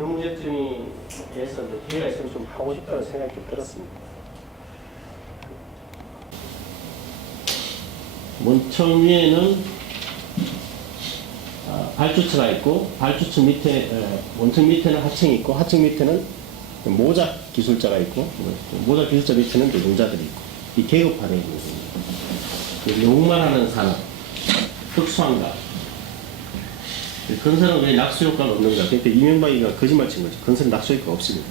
이런 문제점에 대해서 기회가 있으면 좀 하고 싶다는 생각이 좀 들었습니다. 원청 위에는 발주처가 있고, 발주처 밑에, 원청 밑에는 하청이 있고, 하청 밑에는 모작 기술자가 있고, 모작 기술자 밑에는 노동자들이 있고, 이 계급화되어 있는 겁니다. 농만 하는 산업, 특수한가, 건설은 왜 낙수 효과가 없는가? 그러니까 이명박이가 거짓말 친 거죠. 건설은 낙수 효과가 없습니다.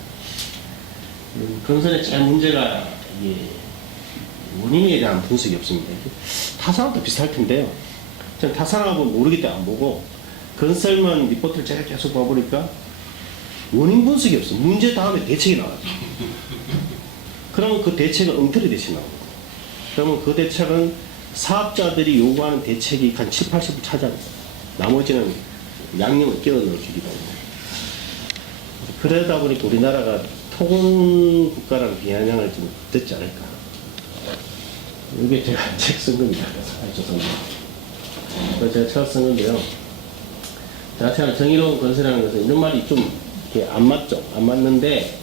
건설의 제일 문제가 원인에 대한 분석이 없습니다. 타산업도 비슷할 텐데요. 저는 타산업은 모르기 때문에 안 보고 건설만 리포트를 제가 계속 봐보니까 원인 분석이 없어요. 문제 다음에 대책이 나와요. 그러면 그 대책은 엉터리 대책이 나옵니다. 그러면 그 대책은 사업자들이 요구하는 대책이 한 7, 80% 차지합니다. 나머지는 양념을 끼워 넣어주기도 합니다. 그러다 보니까 우리나라가 토건 국가라는 비아냥을 좀 듣지 않을까. 이게 제가 책 쓴 겁니다. 죄송합니다. 그래서 제가 책 쓴 건데요. 자체는 정의로운 건설이라는 것은 이런 말이 좀 이렇게 안 맞죠. 안 맞는데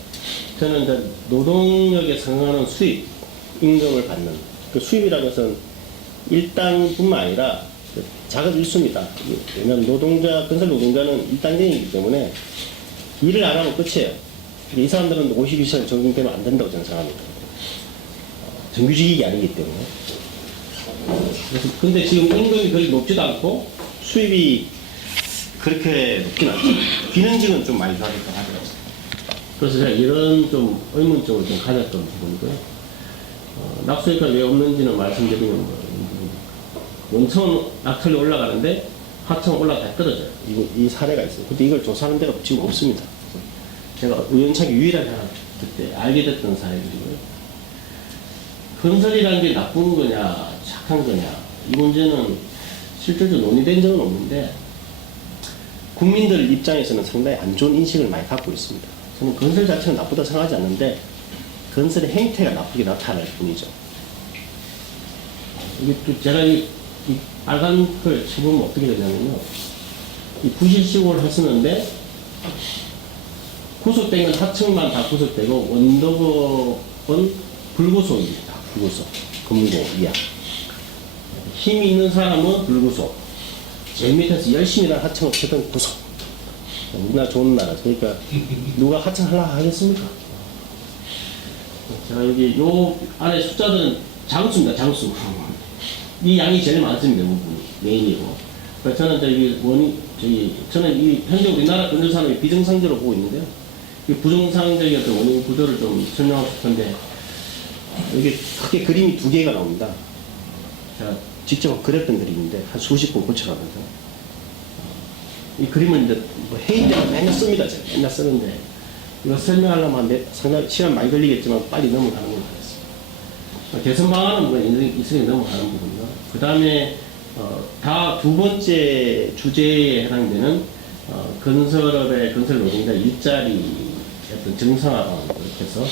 저는 이제 노동력에 상응하는 수입, 임금을 받는 그 수입이라는 것은 일당뿐만 아니라 작은 일수입니다. 왜냐하면 건설 노동자는 일당쟁이기 때문에 일을 안 하면 끝이에요. 이 사람들은 52시간 적용되면 안 된다고 저는 생각합니다. 정규직이 아니기 때문에. 근데 지금 임금이 그리 높지도 않고 수입이 그렇게 높진 않죠. 비능직은 좀 많이 가겠다 하더라고요. 그래서 제가 이런 좀 의문점을 좀 가졌던 부분이고요. 낙수효과가 왜 없는지는 말씀드리면 원청은 낙찰이 올라가는데 하청은 올라가 떨어져요. 이 사례가 있어요. 근데 이걸 조사하는 데가 지금 없습니다. 제가 우연찮게 유일하게 하나 그때 알게 됐던 사례들이고요. 건설이라는 게 나쁜 거냐, 착한 거냐, 이 문제는 실질적으로 논의된 적은 없는데, 국민들 입장에서는 상당히 안 좋은 인식을 많이 갖고 있습니다. 저는 건설 자체는 나쁘다 생각하지 않는데, 건설의 행태가 나쁘게 나타날 뿐이죠. 이게 또 제가 이 빨간 걸 쳐보면 어떻게 되냐면요. 이 부실시공을 하시는데, 구속된 건 하층만 다 구속되고, 원덕은 불구속입니다. 불구속. 금고 이하. 힘이 있는 사람은 불구속. 제일 밑에서 열심히 일하는 하청업체는 구속. 우리나라 좋은 나라. 그러니까 누가 하청하려고 하겠습니까? 자, 여기 요 안에 숫자들은 장수입니다. 장수. 이 양이 제일 많습니다. 메인이고. 그래서 저는 저는 이 현재 우리나라 건설 산업이 비정상적으로 보고 있는데요. 이 부정상적인 어떤 원인 구조를 좀 설명하고 싶은데, 여기 크게 그림이 두 개가 나옵니다. 제가 직접 그렸던 그림인데, 한 수십 번 고쳐가면서. 이 그림을 이제 뭐 회의 때만 맨날 씁니다. 제가 맨날 쓰는데, 이거 설명하려면 상당히 시간 많이 걸리겠지만 빨리 넘어가는 걸 하겠습니다. 개선 방안은 뭐 있으니 넘어가는 부분이요. 그 다음에, 다 두 번째 주제에 해당되는, 건설업의 건설 노동자 일자리 어떤 정상화 이렇게 해서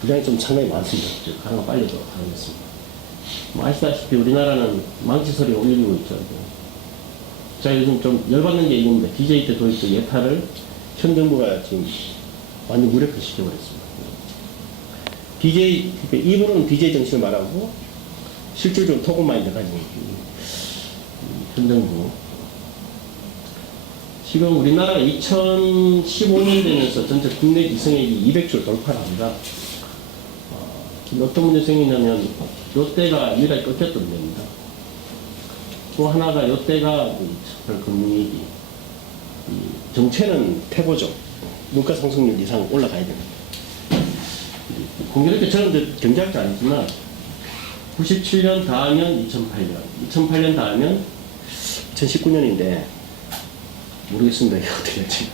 분량이 좀 상당히 많습니다. 가능한 빨리 더 하겠습니다. 아시다시피 우리나라는 망치 소리가 울리고 있죠. 제가 요즘 좀 열받는 게 이겁니다. DJ 때 도입된 예타를 현 정부가 지금 완전 무력화시켜버렸습니다. DJ, 입으로는 DJ 정신을 말하고 실질적으로 토건 마인드 가지고 현 정부. 지금 우리나라가 2015년 되면서 전체 국내 기성액이 200조를 돌파를 합니다. 어떤 문제 생기냐면, 요때가 유일하게 꺾였던 문제입니다. 또 하나가 요때가 금융위기. 정체는 태보죠. 물가 상승률 이상 올라가야 됩니다. 공교롭게 저는 경제학자 아니지만, 97년 다하면 2008년, 2008년 다하면 2019년인데, 모르겠습니다. 이게 어떻게 될지.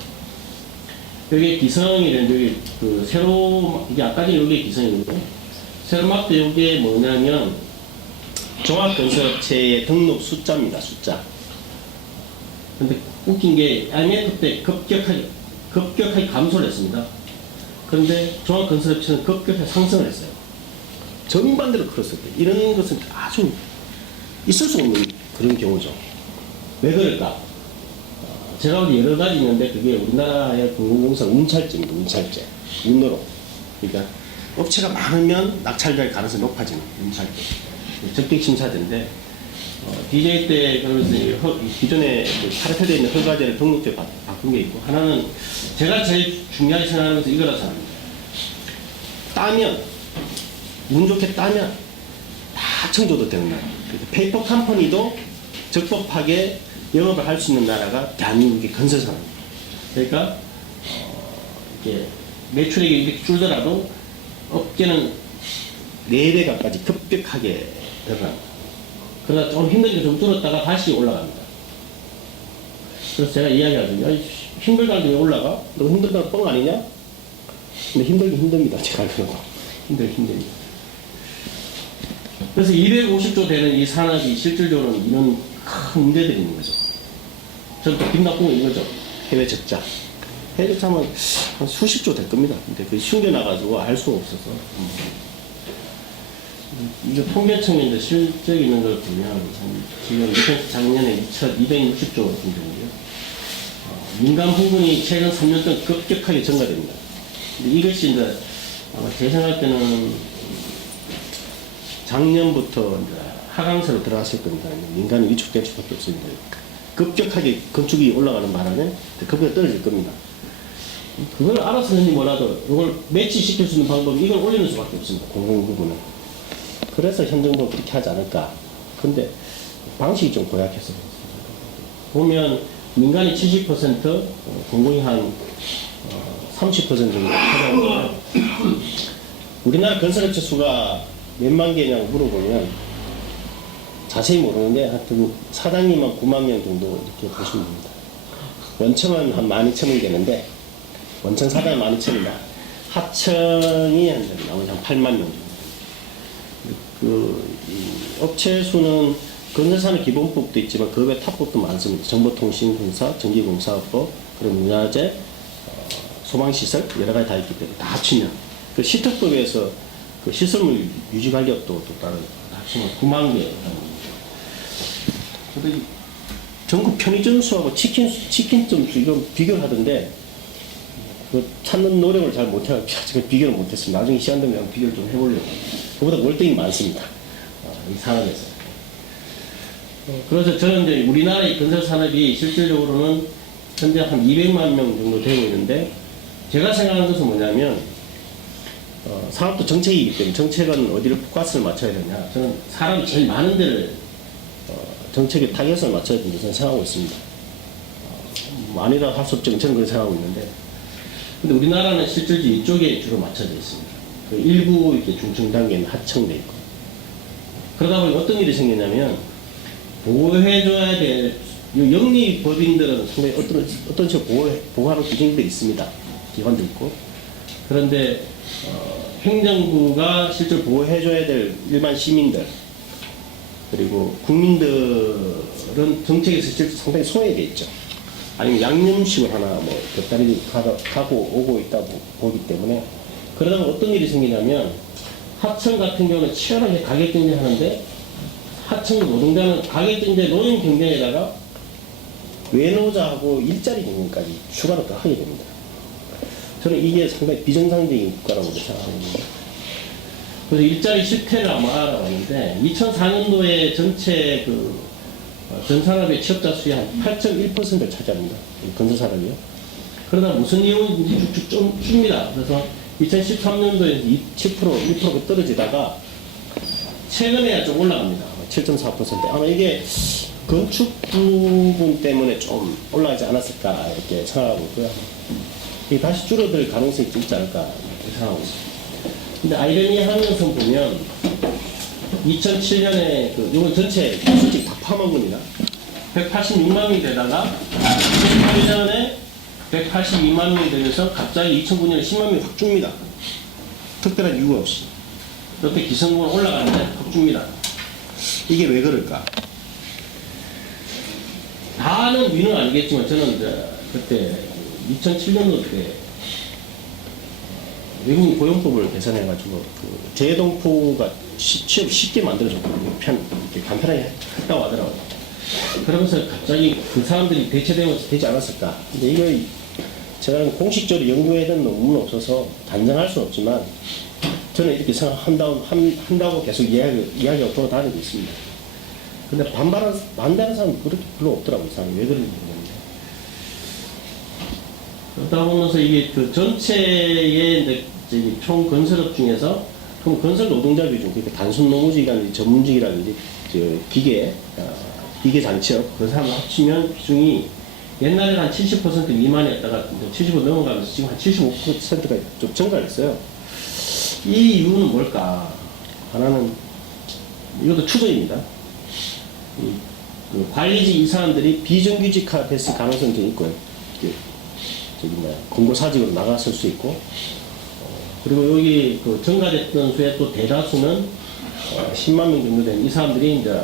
여기 기성이 된, 여기 이게 아까 전에 여기 기성인데, 새로 막 때 이게 뭐냐면, 종합건설업체의 등록 숫자입니다. 숫자. 근데 웃긴 게 IMF 때 급격하게 감소를 했습니다. 그런데 종합건설업체는 급격하게 상승을 했어요. 정반대로 그렇습니다 이런 것은 아주 있을 수 없는 그런 경우죠. 왜 그럴까? 제가 보기 여러 가지 있는데 그게 우리나라의 공공공사 운찰제입니다. 운찰제. 운으로. 그러니까 업체가 많으면 낙찰될 가능성이 높아지는 운찰제. 적격심사제인데 DJ 때 그러면서 기존에 카르텔되어 있는 허가제를 등록제 바꾼 게 있고 하나는 제가 제일 중요하게 생각하는 것은 이거라 생각합니다. 따면 운 좋게 따면 다 청조도 되는 나라. 페이퍼 컴퍼니도 적법하게 영업을 할 수 있는 나라가 대한민국의 건설사입니다. 그러니까 이게 매출액이 이렇게 줄더라도 업계는 4배 가까이 급격하게 늘어납니다. 그러다 좀 힘들게 좀 줄었다가 다시 올라갑니다. 그래서 제가 이야기하거든요. 힘들다는데 왜 올라가? 너 힘들다는 뻥 아니냐? 근데 힘들긴 힘듭니다. 제가 그러고. 힘듭니다. 그래서 250조 되는 이 산업이 실질적으로는 이런 큰 문제들이 있는 거죠. 저는 또 김나쁜 건 이거죠. 해외 적자. 해외 적자면 한 수십조 될 겁니다. 근데 그게 숨겨놔가지고 알 수가 없어서. 이거 통계청에 이제 실적 있는 걸 보면 지금 작년에 260조 정도고요. 민간 부분이 최근 3년 동안 급격하게 증가됩니다. 근데 이것이 이제 아마 제 생각 때는 작년부터 이제 하강세로 들어갔을 겁니다. 민간이 위축될 수밖에 없습니다. 급격하게 건축이 올라가는 바람에 급격하게 떨어질 겁니다. 그걸 알아서 하니 뭐라도 이걸 매치시킬 수 있는 방법이 이걸 올리는 수밖에 없습니다. 공공 부분은. 그래서 현 정부는 그렇게 하지 않을까. 근데 방식이 좀 고약해서 보면 민간이 70%, 공공이 한 30% 정도 하잖아요. 우리나라 건설업체 수가 몇만 개냐고 물어보면 자세히 모르는데 하여튼 사장님만 9만 명 정도 이렇게 보시면 됩니다. 원청은 한 12,000명 되는데 원청 사장이 12,000이다. 하청이 나머지 한 8만 명 정도. 이 업체 수는 건설산업 기본법도 있지만 그 외 타법도 많습니다. 정보통신공사, 전기공사법, 그리고 문화재, 소방시설 여러 가지 다 있기 때문에 다 합치면 그 시특법에서 그 시설물 유지관리업도 또 다른 합치면 9만 개. 근데 전국 편의점 수하고 치킨점 수 이거 비교를 하던데 그 찾는 노력을 잘 못해가지고 지금 비교를 못했습니다. 나중에 시간 되면 비교를 좀 해보려고. 그보다 월등히 많습니다. 이 산업에서. 그래서 저는 이제 우리나라의 건설 산업이 실질적으로는 현재 한 200만 명 정도 되고 있는데 제가 생각하는 것은 뭐냐면 산업도 정책이기 때문에 정책은 어디를 포커스를 맞춰야 되냐. 저는 사람이 제일 많은 데를 정책의 타겟을 맞춰야 된다고 저는 생각하고 있습니다. 아니라 할 수 없지만 저는 그렇게 생각하고 있는데 근데 우리나라는 실질적으로 이쪽에 주로 맞춰져 있습니다. 그 일부 이렇게 중층 단계는 하청돼 있고 그러다 보니 어떤 일이 생기냐면 보호해줘야 될 영리법인들은 상당히 어떤 식으로 보호하는 규정들이 있습니다. 기관도 있고 그런데 행정부가 실제로 보호해줘야 될 일반 시민들 그리고 국민들은 정책에서 실제 상당히 소외되어 있죠. 아니면 양념식을 하나 뭐 곁다리 가고 오고 있다고 보기 때문에 그러다 보면 어떤 일이 생기냐면 하청 같은 경우는 치열하게 가격 경쟁하는데 하청 노동자는 가격 경쟁 노동 경쟁에다가 외노자하고 일자리 경쟁까지 추가로 더 하게 됩니다. 저는 이게 상당히 비정상적인 국가라고 생각합니다. 그래서 일자리 실태를 아마 알아봤는데 2004년도에 전체 전 산업의 취업자 수의 한 8.1%를 차지합니다. 건설산업이요. 그러다 무슨 이유인지 쭉쭉 좀 줍니다. 그래서 2013년도에 7%, 1%가 떨어지다가 최근에야 좀 올라갑니다. 7.4%. 아마 이게 건축 부분 때문에 좀 올라가지 않았을까 이렇게 생각하고 있고요. 이게 다시 줄어들 가능성이 있지 않을까 이렇게 생각하고 있습니다. 근데 아이러니한 것은 보면 2007년에 이건 전체 솔직히 다 포함한 겁니다. 186만 명이 되다가 2008년에 182만 명이 되면서 갑자기 2009년에 10만 명이 확 줍니다. 특별한 이유가 없이. 그때 기성부는 올라가는데 확 줍니다. 이게 왜 그럴까? 다는 위는 아니겠지만 저는 이제 그때 2007년도 때 외국인 고용법을 개선해가지고 재동포가 취업 쉽게 만들어줬거든요. 이렇게 간편하게 했다고 하더라고요. 그러면서 갑자기 그 사람들이 대체되면서 되지 않았을까. 근데 이걸 제가 공식적으로 연구해야 되는 논문은 없어서 단정할 수는 없지만 저는 이렇게 한다고 계속 이야기하고 돌아다니고 있습니다. 근데 반대하는 사람은 그렇게 별로 없더라고요. 이 사람이 왜 그런지 모르겠는데. 그러다 보면서 이게 그 전체의 이제 총 건설업 중에서 총 건설 노동자 비중, 그러니까 단순 노무직이라든지 전문직이라든지 기계 장치업 그 사람 합치면 비중이 옛날에는 한 70% 미만이었다가 70% 넘어가면서 지금 한 75%가 좀 증가했어요. 이 이유는 뭘까? 하나는 이것도 추정입니다. 그 관리직 이 사람들이 비정규직화 됐을 가능성이 좀 있고요. 공고사직으로 나갔을 수 있고, 그리고 여기 그 증가됐던 수의 또 대다수는 10만 명 정도 된 이 사람들이 이제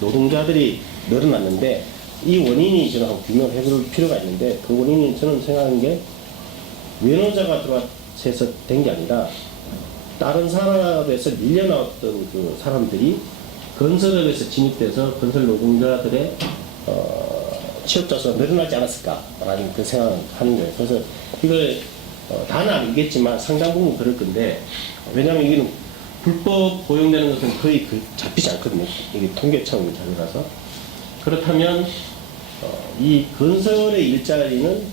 노동자들이 늘어났는데 이 원인이 저는 규명을 해볼 필요가 있는데 그 원인이 저는 생각하는 게 외노자가 들어와서 된 게 아니라 다른 산업에서 밀려나왔던 그 사람들이 건설업에서 진입돼서 건설 노동자들의 취업자 수가 늘어나지 않았을까라는 그 생각을 하는 거예요. 그래서 이걸 다는 아니겠지만 상당 부분 그럴 건데 왜냐하면 이게 불법 고용되는 것은 거의 잡히지 않거든요. 이게 통계청 자료라서. 그렇다면 이 건설의 일자리는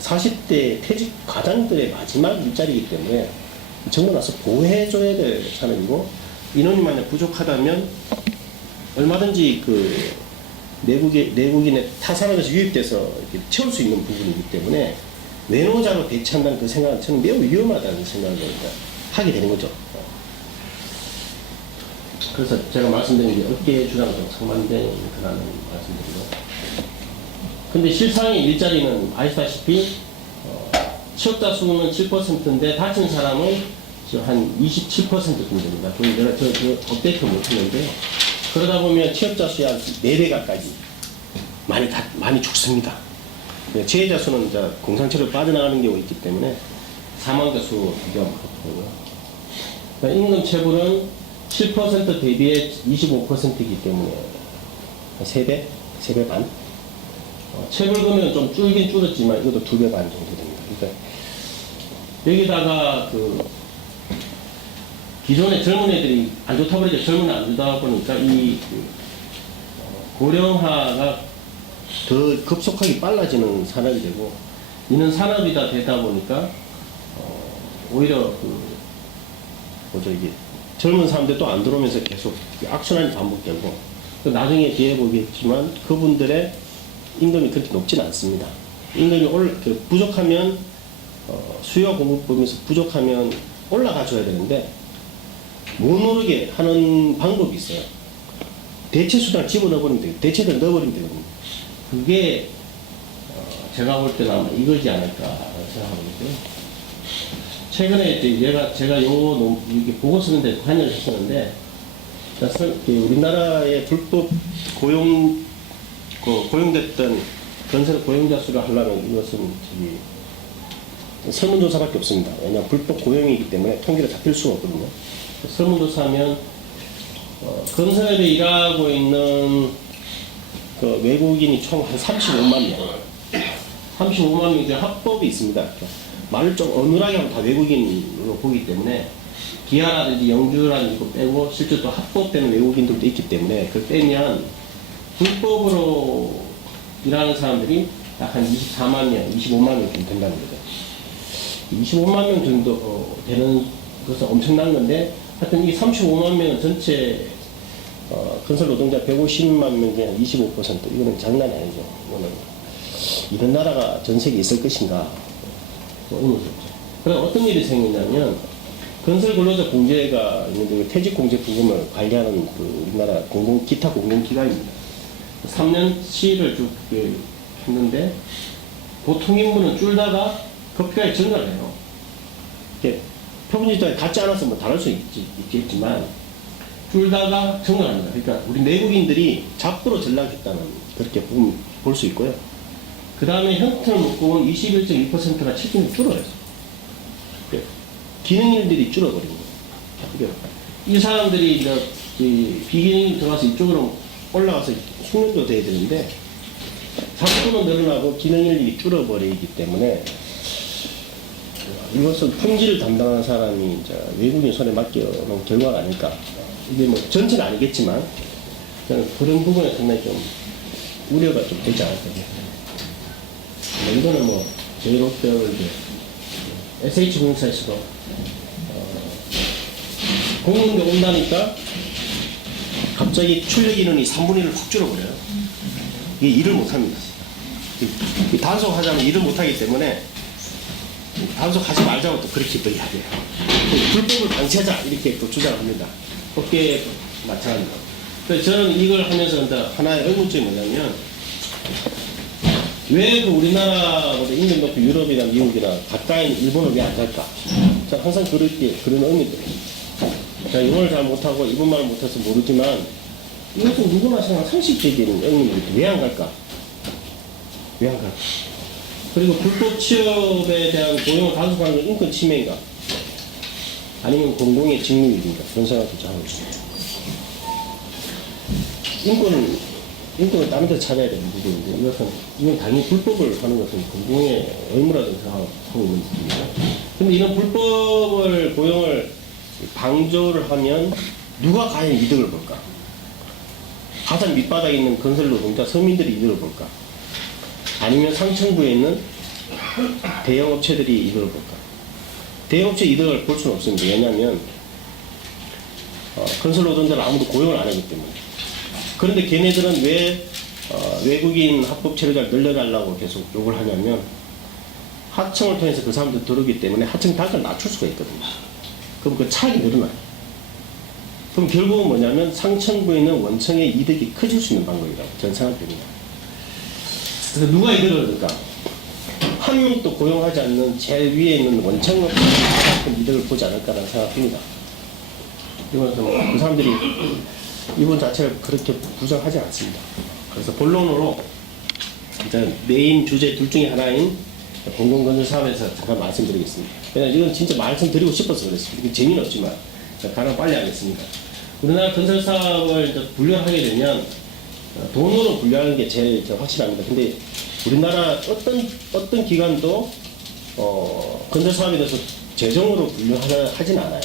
40대 퇴직 과장들의 마지막 일자리이기 때문에 정부 나서 보호해줘야 될 산업이고 인원이 만약 부족하다면 얼마든지 그 내국인의 타 산업에서 유입돼서 이렇게 채울 수 있는 부분이기 때문에 외노자로 대체한다는 그 생각은 저는 매우 위험하다는 생각을 하게 되는 거죠. 그래서 제가 말씀드린 게 업계의 주장과 상반되는 그라는 말씀드리고. 근데 실상의 일자리는 아시다시피 취업자 수는 7%인데 다친 사람은 한 27% 정도 됩니다. 내가 저 업데이트 못했는데요. 그러다 보면 취업자 수의 한 4배 가까이 많이 죽습니다. 재해자 수는 이제 공상처를 빠져나가는 경우가 있기 때문에 사망자 수 비교하면 그렇고요. 임금 체불은 7% 대비해 25%이기 때문에 3배 반. 체불금은 좀 줄긴 줄었지만 이것도 2배 반 정도 됩니다. 그러니까 여기다가 그 기존의 젊은 애들이 안 좋다고 그러죠. 젊은 애 안 좋다 보니까 이 고령화가 더 급속하게 빨라지는 산업이 되고 이는 산업이다 되다 보니까 오히려 이게 젊은 사람들 또 안 들어오면서 계속 악순환이 반복되고 나중에 뒤에 보겠지만 그분들의 임금이 그렇게 높지는 않습니다. 임금이 부족하면 수요 공급 보면서 부족하면 올라가 줘야 되는데 못 오르게 하는 방법이 있어요. 대체 수단을 집어넣어버리면 돼요. 대체를 넣어버리면 되거든요. 그게 제가 볼 때는 아마 이거지 않을까 생각하거든요. 최근에 이제 제가 이렇게 보고 쓰는데 관여를 했었는데 우리나라의 불법 고용됐던 건설 고용자 수를 하려면 이것은 설문조사밖에 없습니다. 왜냐하면 불법 고용이기 때문에 통계가 잡힐 수가 없거든요. 설문조사하면 건설업에 일하고 있는 그 외국인이 총 한 35만 명. 35만 명 이제 합법이 있습니다. 말을 좀 어눌하게 하면 다 외국인으로 보기 때문에 기아라든지 영주라든지 이거 빼고 실제 또 합법되는 외국인들도 있기 때문에 그걸 빼면 불법으로 일하는 사람들이 약 한 24만 명, 25만 명 정도 된다는 거죠. 25만 명 정도 되는 것은 엄청난 건데 하여튼 이 35만 명은 전체 건설 노동자 150만 명 중에 25%. 이거는 장난이 아니죠. 이거는 이런 나라가 전 세계에 있을 것인가 의문스럽죠. 그럼 어떤 일이 생기냐면 건설 근로자 공제가 있는데 퇴직 공제 부금을 관리하는 그 우리나라 기타 공공기관입니다. 3년치를 쭉 했는데 보통 인물은 줄다가 급격하게 증가를 해요. 평균 같지 않아서 뭐 다를 수 있겠지만 줄다가 증가합니다. 그러니까 우리 내국인들이 잡부로 전락했다는 그렇게 볼 수 있고요. 그 다음에 형태 묶음은 21.2%가 실질적으로 줄어요. 기능인들이 줄어버린 거예요. 이 사람들이 이제 비기능이 들어가서 이쪽으로 올라가서 숙련도 돼야 되는데 작품은 늘어나고 기능일이 줄어버리기 때문에 이것은 품질을 담당하는 사람이 이제 외국인 손에 맡겨놓은 결과가 아닐까. 이게 뭐 전체는 아니겠지만 저는 그런 부분에 상당히 좀 우려가 좀 되지 않을까. 이거는 뭐 저희 롯데를 이제 SH공사에서도 공무원이 온다니까 갑자기 출력 인원이 3분의 1을 확 줄어버려요. 이게 일을 못합니다. 단속하자면 일을 못하기 때문에 단속하지 말자고 또 그렇게 또 이야기해요. 불법을 방치하자 이렇게 또 주장합니다. 업계에 마찬가지로. 그래서 저는 이걸 하면서 하나의 의문점이 뭐냐면 왜 그 우리나라보다 인력 높은 유럽이나 미국이나 가까이 일본을 왜 안 갈까? 저는 항상 그런 의미들이에요. 제가 영어를 잘 못하고 일본말을 못해서 모르지만 이것은 누구나 생각 상식적인 의미입니다. 왜 안 갈까? 왜 안 갈까? 그리고 불법 취업에 대한 고용을 단속하는 건 인권 침해인가? 아니면 공공의 직무일인가? 그런 생각도 잘 하고 있습니다. 인권은 다른 데서 찾아야 되는 부분인데 이건 당연히 불법을 하는 것은 공공의 의무라고 생각하고 있는 부분입니다. 근데 이런 불법을 고용을 방조를 하면 누가 과연 이득을 볼까? 가장 밑바닥에 있는 건설 노동자 서민들이 이득을 볼까? 아니면 상층부에 있는 대형업체들이 이득을 볼까? 대형업체 이득을 볼 수는 없습니다. 왜냐하면 건설 노동자를 아무도 고용을 안 하기 때문에. 그런데 걔네들은 왜 외국인 합법 체류자를 늘려달라고 계속 요구를 하냐면 하청을 통해서 그 사람들 들어오기 때문에 하청 단가를 낮출 수가 있거든요. 그럼 그 차익이 늘어나요. 그럼 결국은 뭐냐면 상층부에 있는 원청의 이득이 커질 수 있는 방법이라고 저는 생각됩니다. 그래서 누가 이득을 얻을까? 한 명도 고용하지 않는 제일 위에 있는 원청은 가장 이득을 보지 않을까라는 생각합니다. 이건 그 사람들이 이번 자체를 그렇게 부정하지 않습니다. 그래서 본론으로 일단 메인 주제 둘 중에 하나인 공공건설 사업에서 잠깐 말씀드리겠습니다. 왜냐면 이건 진짜 말씀드리고 싶어서 그랬습니다. 이게 재미는 없지만 가능 빨리 하겠습니다. 우리나라 건설 사업을 이제 분류하게 되면 돈으로 분류하는 게 제일 확실합니다. 근데 우리나라 어떤 기관도 건설 사업에 대해서 재정으로 분류하진 않아요.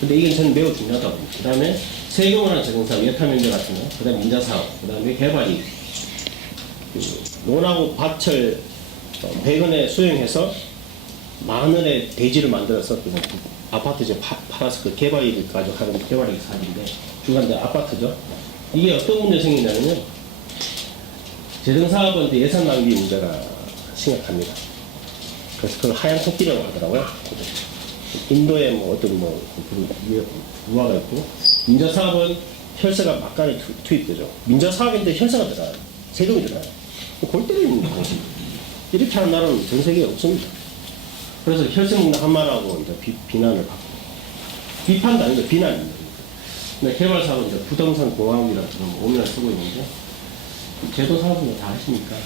근데 이게 저는 매우 중요하다고 봅니다. 그 다음에 세금을 하는 재정사업, 예타면제 같은 거, 그 다음에 민자사업, 그 다음에 개발이, 논하고 밭을 100원에 수용해서 10,000원의 대지를 만들어서 그냥 아파트 이제 팔아서 그 개발이익을 가지고 하는 개발이익 사업인데, 중간에 아파트죠. 이게 어떤 문제 생기냐면요. 재정사업은 예산 낭비 문제가 심각합니다. 그래서 그걸 하얀 토끼라고 하더라고요. 인도에 뭐 어떤 우화가 있고, 민자사업은 혈세가 막간에 투입되죠. 민자사업인데 혈세가 들어가요. 세금이 들어가요. 골 때리는 거지. 이렇게 하는 나라는 전 세계에 없습니다. 그래서 혈세 먹는 한마라고 이제 비난을 받고, 비판도 아니고 비난입니다. 근데 개발사업은 이제 부동산 공학이라는 오면을 쓰고 있는데, 제도 사업은 다 하시니까.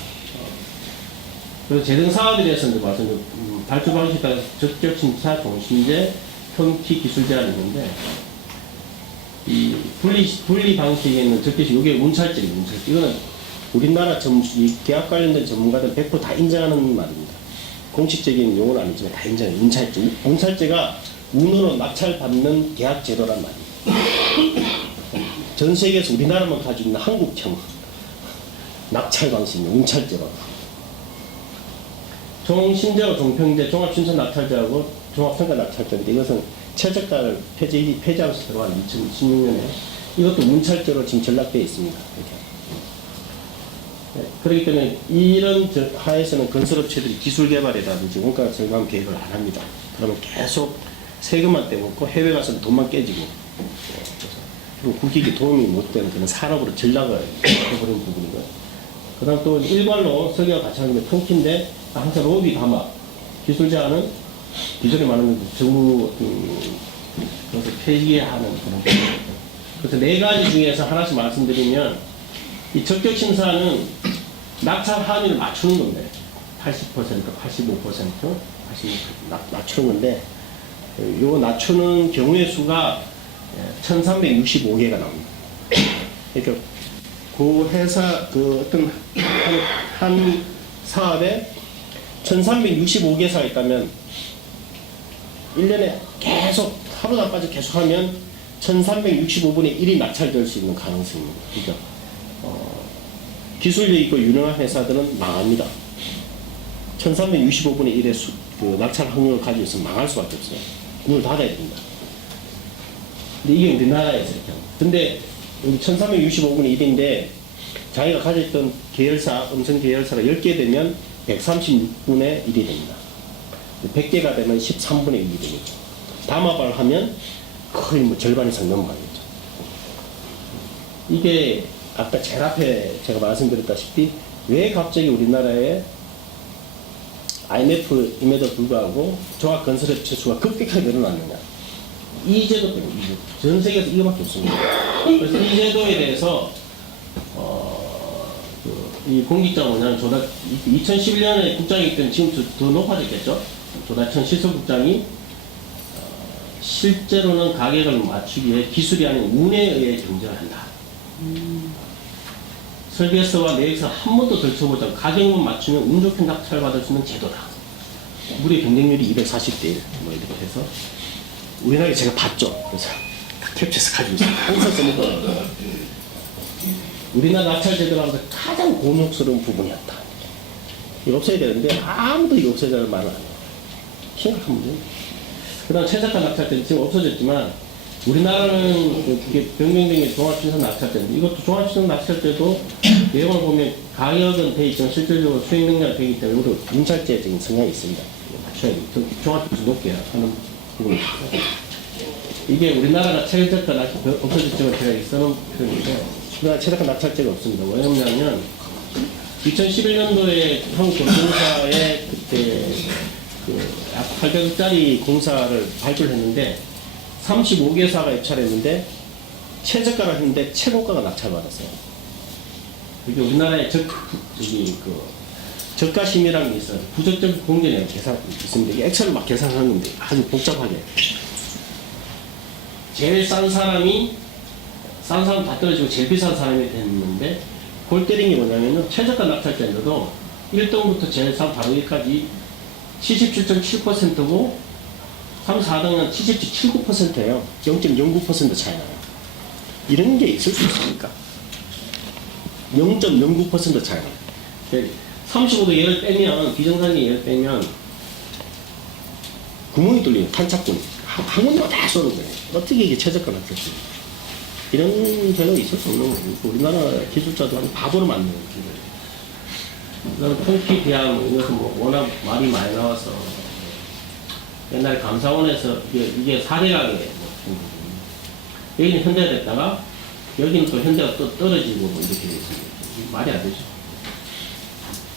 그래서 재정사업에 대해서 이제 발주 방식에 따라서 적격 심사, 동심제, 평피 기술 제한이 있는데, 이 분리 방식에 있는 적격심, 이게 문찰제입니다. 문찰제. 이거는 우리나라 이 계약 관련된 전문가들 100% 다 인정하는 말입니다. 공식적인 용어는 아니지만 다 인정해요. 문찰제. 문찰제가 운으로 낙찰받는 계약 제도란 말이에요. 전 세계에서 우리나라만 가지고 있는 한국형 낙찰 방식입니다. 문찰제로. 종심제와 종평제, 종합심사 낙찰제하고 종합평가 낙찰제인데, 이것은 최저가를 폐지하면서 들어간 2016년에 이것도 문찰제로 지금 전락되어 있습니다. 이렇게. 네, 그렇기 때문에 이런 하에서는 건설업체들이 기술 개발이라든지 원가 절감 계획을 안 합니다. 그러면 계속 세금만 떼먹고 해외 가서 돈만 깨지고, 그리고 국익에 도움이 못 되는 그런 산업으로 전락을 해버리는 부분이고요. 그 다음 또 일괄로 설계와 같이 하는 게 평키인데, 항상 로비 감압, 기술 제한은 기존에 말하는 정부 그래서 폐기하는 그런 거죠. 그래서 네 가지 중에서 하나씩 말씀드리면, 이 적격 심사는 낙찰 함의를 맞추는 건데, 80%, 85%, 낮추는 건데, 요 낮추는 경우의 수가 1365개가 나옵니다. 그러니까 그 회사 그 어떤 한 사업에 1365개사가 있다면 1년에 계속 하루도 안 빠져 계속 하면 1365분의 1이 낙찰될 수 있는 가능성입니다. 그러니까 기술력 있고 유능한 회사들은 망합니다. 1365분의 1의 그 낙찰 확률을 가지고 있으면 망할 수밖에 없어요. 문을 닫아야 됩니다. 근데 이게 우리나라에서 이렇게 합니다. 근데 여기 1365분의 1인데 자기가 가졌던 계열사, 음성 계열사가 10개 되면 136분의 1이 됩니다. 100개가 되면 13분의 1이 됩니다. 담합을 하면 거의 뭐 절반 이상 넘어가겠죠. 이게 아까 제일 앞에 제가 말씀드렸다시피 왜 갑자기 우리나라에 IMF임에도 불구하고 종합건설업체 수가 급격하게 늘어났느냐. 이 제도 때문에 전 세계에서 이거밖에 없습니다. 그래서 이 제도에 대해서 이 공직자가 뭐냐면 2011년에 국장이기 때문에 지금 더 높아졌겠죠. 조다천 실소국장이 실제로는 가격을 맞추기 위해 기술이 아닌 운에 의해 경쟁을 한다. 설계서와 내역서 한 번도 덜 쳐보자 가격만 맞추면 운 좋게 낙찰받을 수 있는 제도다. 우리 경쟁률이 240대 1 뭐 이렇게 해서 우리나라에 제가 봤죠. 그래서 캡처해서 가지고 있어요. 항상 쓰는 거예요. 우리나라 낙찰 제도라고 해서 가장 곤혹스러운 부분이었다. 이거 없애야 되는데 아무도 이거 없애자는 말을 안 해요. 심각한 문제입니다. 그 다음 최저가 낙찰제는 지금 없어졌지만 우리나라는 그게 변경된 종합신선 낙찰제인데 이것도 종합신선 낙찰제도 내용을 보면 가격은 돼 있지만 실질적으로 수익 능력이 되기 때문에 우리 문찰제적인 성향이 있습니다. 맞춰야 돼요. 종합적으로 높게 하는 부분이 있어요. 이게 우리나라가 최저가 낙찰 없어졌지만 제가 있어는 표현인데 우리나라 최저가 낙찰제가 없습니다. 왜냐하면 2011년도에 한국건설사에 그때 약 800억짜리 공사를 발표를 했는데 35개사가 입찰했는데 최저가를 했는데 최고가가 낙찰받았어요. 이게 우리나라에 저가심이라는 게 있어요. 부적적 공정이라는 계산이 있습니다. 이게 엑셀을 막 계산하는 건데 아주 복잡하게. 제일 싼 사람이 다 떨어지고 제일 비싼 사람이 됐는데 골 때린 게 뭐냐면은 최저가 낙찰제인데도 1등부터 제일 싼 바로 여기까지 77.7%고 3, 4등은 77.9%예요. 0.09% 차이 나요. 이런 게 있을 수 있습니까? 0.09% 차이 나요. 35도 얘를 빼면 비정상의 얘를 빼면 구멍이 뚫리는 탄착군이 한 군데만 다 쏘는 거예요. 어떻게 이게 최저가 낙찰제? 이런 제도가 있을 수 없는 거예요. 우리나라 기술자도 아주 바보로 만드는 거예요. 그다음 통키 대항 이것은 뭐 워낙 말이 많이 나와서 옛날 감사원에서 이게 사대강에 여기는 현대가 됐다가 여기는 또 현대가 또 떨어지고 뭐 이렇게 되어 있습니다. 말이 안 되죠.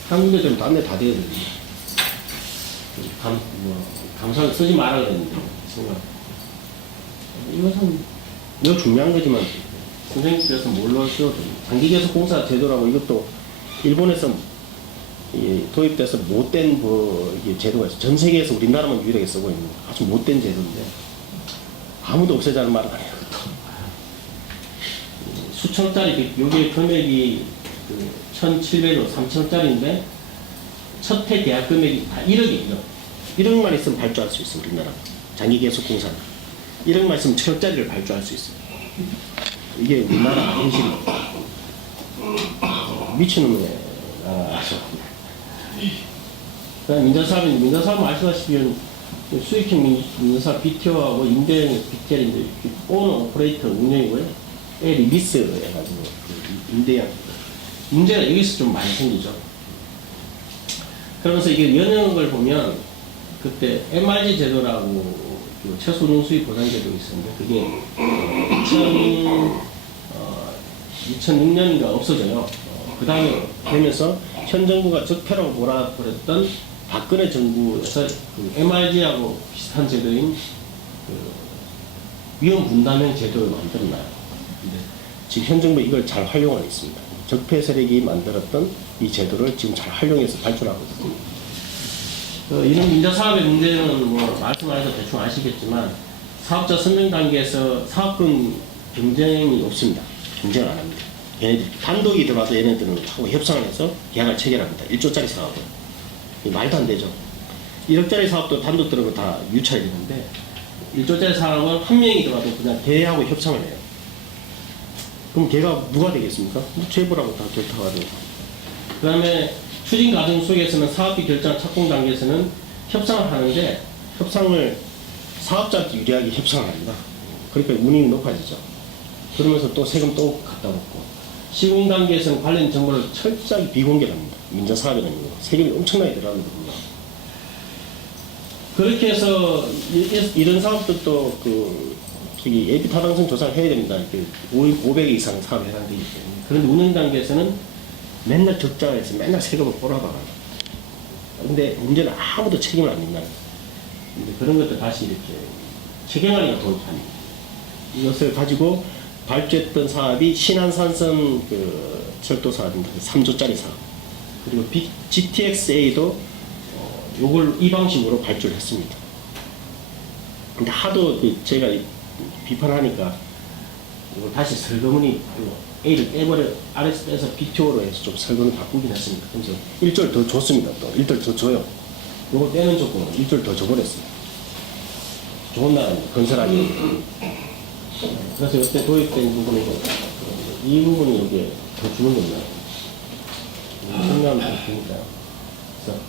한국에 좀 딴 데 다 돼야 됩니다. 감사원 쓰지 말아 그랬는데 순간 이것은 매우 중요한 거지만 선생님께서 몰라서 장기계속 공사 제도라고 이것도 일본에서 도입돼서 못된 제도가 있어요. 전 세계에서 우리나라만 유일하게 쓰고 있는 아주 못된 제도인데 아무도 없애자는 말은 아니에요. 수천짜리 여기 금액이 1,700원, 3,000원짜리인데 첫 해 계약 금액이 다 1억이에요. 1억만 있으면 발주할 수 있어요. 우리나라 장기계속 공사는 1억만 있으면 1,000원짜리를 발주할 수 있어요. 이게 우리나라 현실입니다. 미친놈의 나라라서. 민간사업은 아시다시피 수익형 민간사업 BTO하고 임대형 빅젤인데 오너 오퍼레이터 운영이고요. 리비스 해가지고 임대형. 문제가 여기서 좀 많이 생기죠. 그러면서 이게 연영을 보면 그때 MRG 제도라고 최소 운용 수익 보상 제도가 있었는데 그게 2006년인가 없어져요. 그 다음에 되면서 현 정부가 적폐라고 몰아버렸던 박근혜 정부에서 그 MRG하고 비슷한 제도인 위험 분담형 제도를 만들어놔요. 근데 지금 현 정부 이걸 잘 활용하고 있습니다. 적폐 세력이 만들었던 이 제도를 지금 잘 활용해서 발전하고 있습니다. 이런 민자사업의 문제는 뭐 말씀하셔서 대충 아시겠지만 사업자 선정 단계에서 사업권 경쟁이 없습니다. 경쟁 안 합니다. 얘네들이 단독이 들어와서 얘네들은 하고 협상을 해서 계약을 체결합니다. 1조짜리 사업을. 말도 안 되죠. 1억짜리 사업도 단독 들어가면 다 유찰이 되는데 1조짜리 사업은 한 명이 들어와도 그냥 걔하고 협상을 해요. 그럼 걔가 누가 되겠습니까? 재벌하고 다 결탁가 되고. 그 다음에 추진 과정 속에서는 사업비 결정 착공 단계에서는 협상을 하는데 협상을 사업자한테 유리하게 협상을 합니다. 그러니까 운임이 높아지죠. 그러면서 또 세금 또 갖다 먹고 시공 단계에서는 관련 정보를 철저하게 비공개합니다. 민자사업이라는 거 세금이 엄청나게 들어갑니다. 그렇게 해서 이런 사업들도 저기 예비 타당성 조사를 해야 됩니다. 500개 이상 사업에 해당되기 때문에. 그런데 운영 단계에서는 맨날 적자가 해서 맨날 세금을 꼬라박아요. 근데 문제는 아무도 책임을 안 진다는 거예요. 근데 그런 것도 다시 이렇게 최경환이가 도입합니다. 이것을 가지고 발주했던 사업이 신안산선 철도 사업입니다. 3조짜리 사업. 그리고 GTX-A도 요걸 이 방식으로 발주를 했습니다. 근데 하도 제가 비판하니까 이걸 다시 설거문이 A를 빼버려 아래서 빼서 BTO로 해서 좀 설거문 바꾸긴 했습니다. 그래서 1조를 더 줬습니다. 또 1조를 더 줘요. 요거 빼는 조건으로 1조를 더 줘버렸습니다. 좋은 나라입니다. 건설하기. 그래서 이때 도입된 부분이고 이 부분이 여기에 더 주는 겁니다. 설명하면 되니까요. 그래서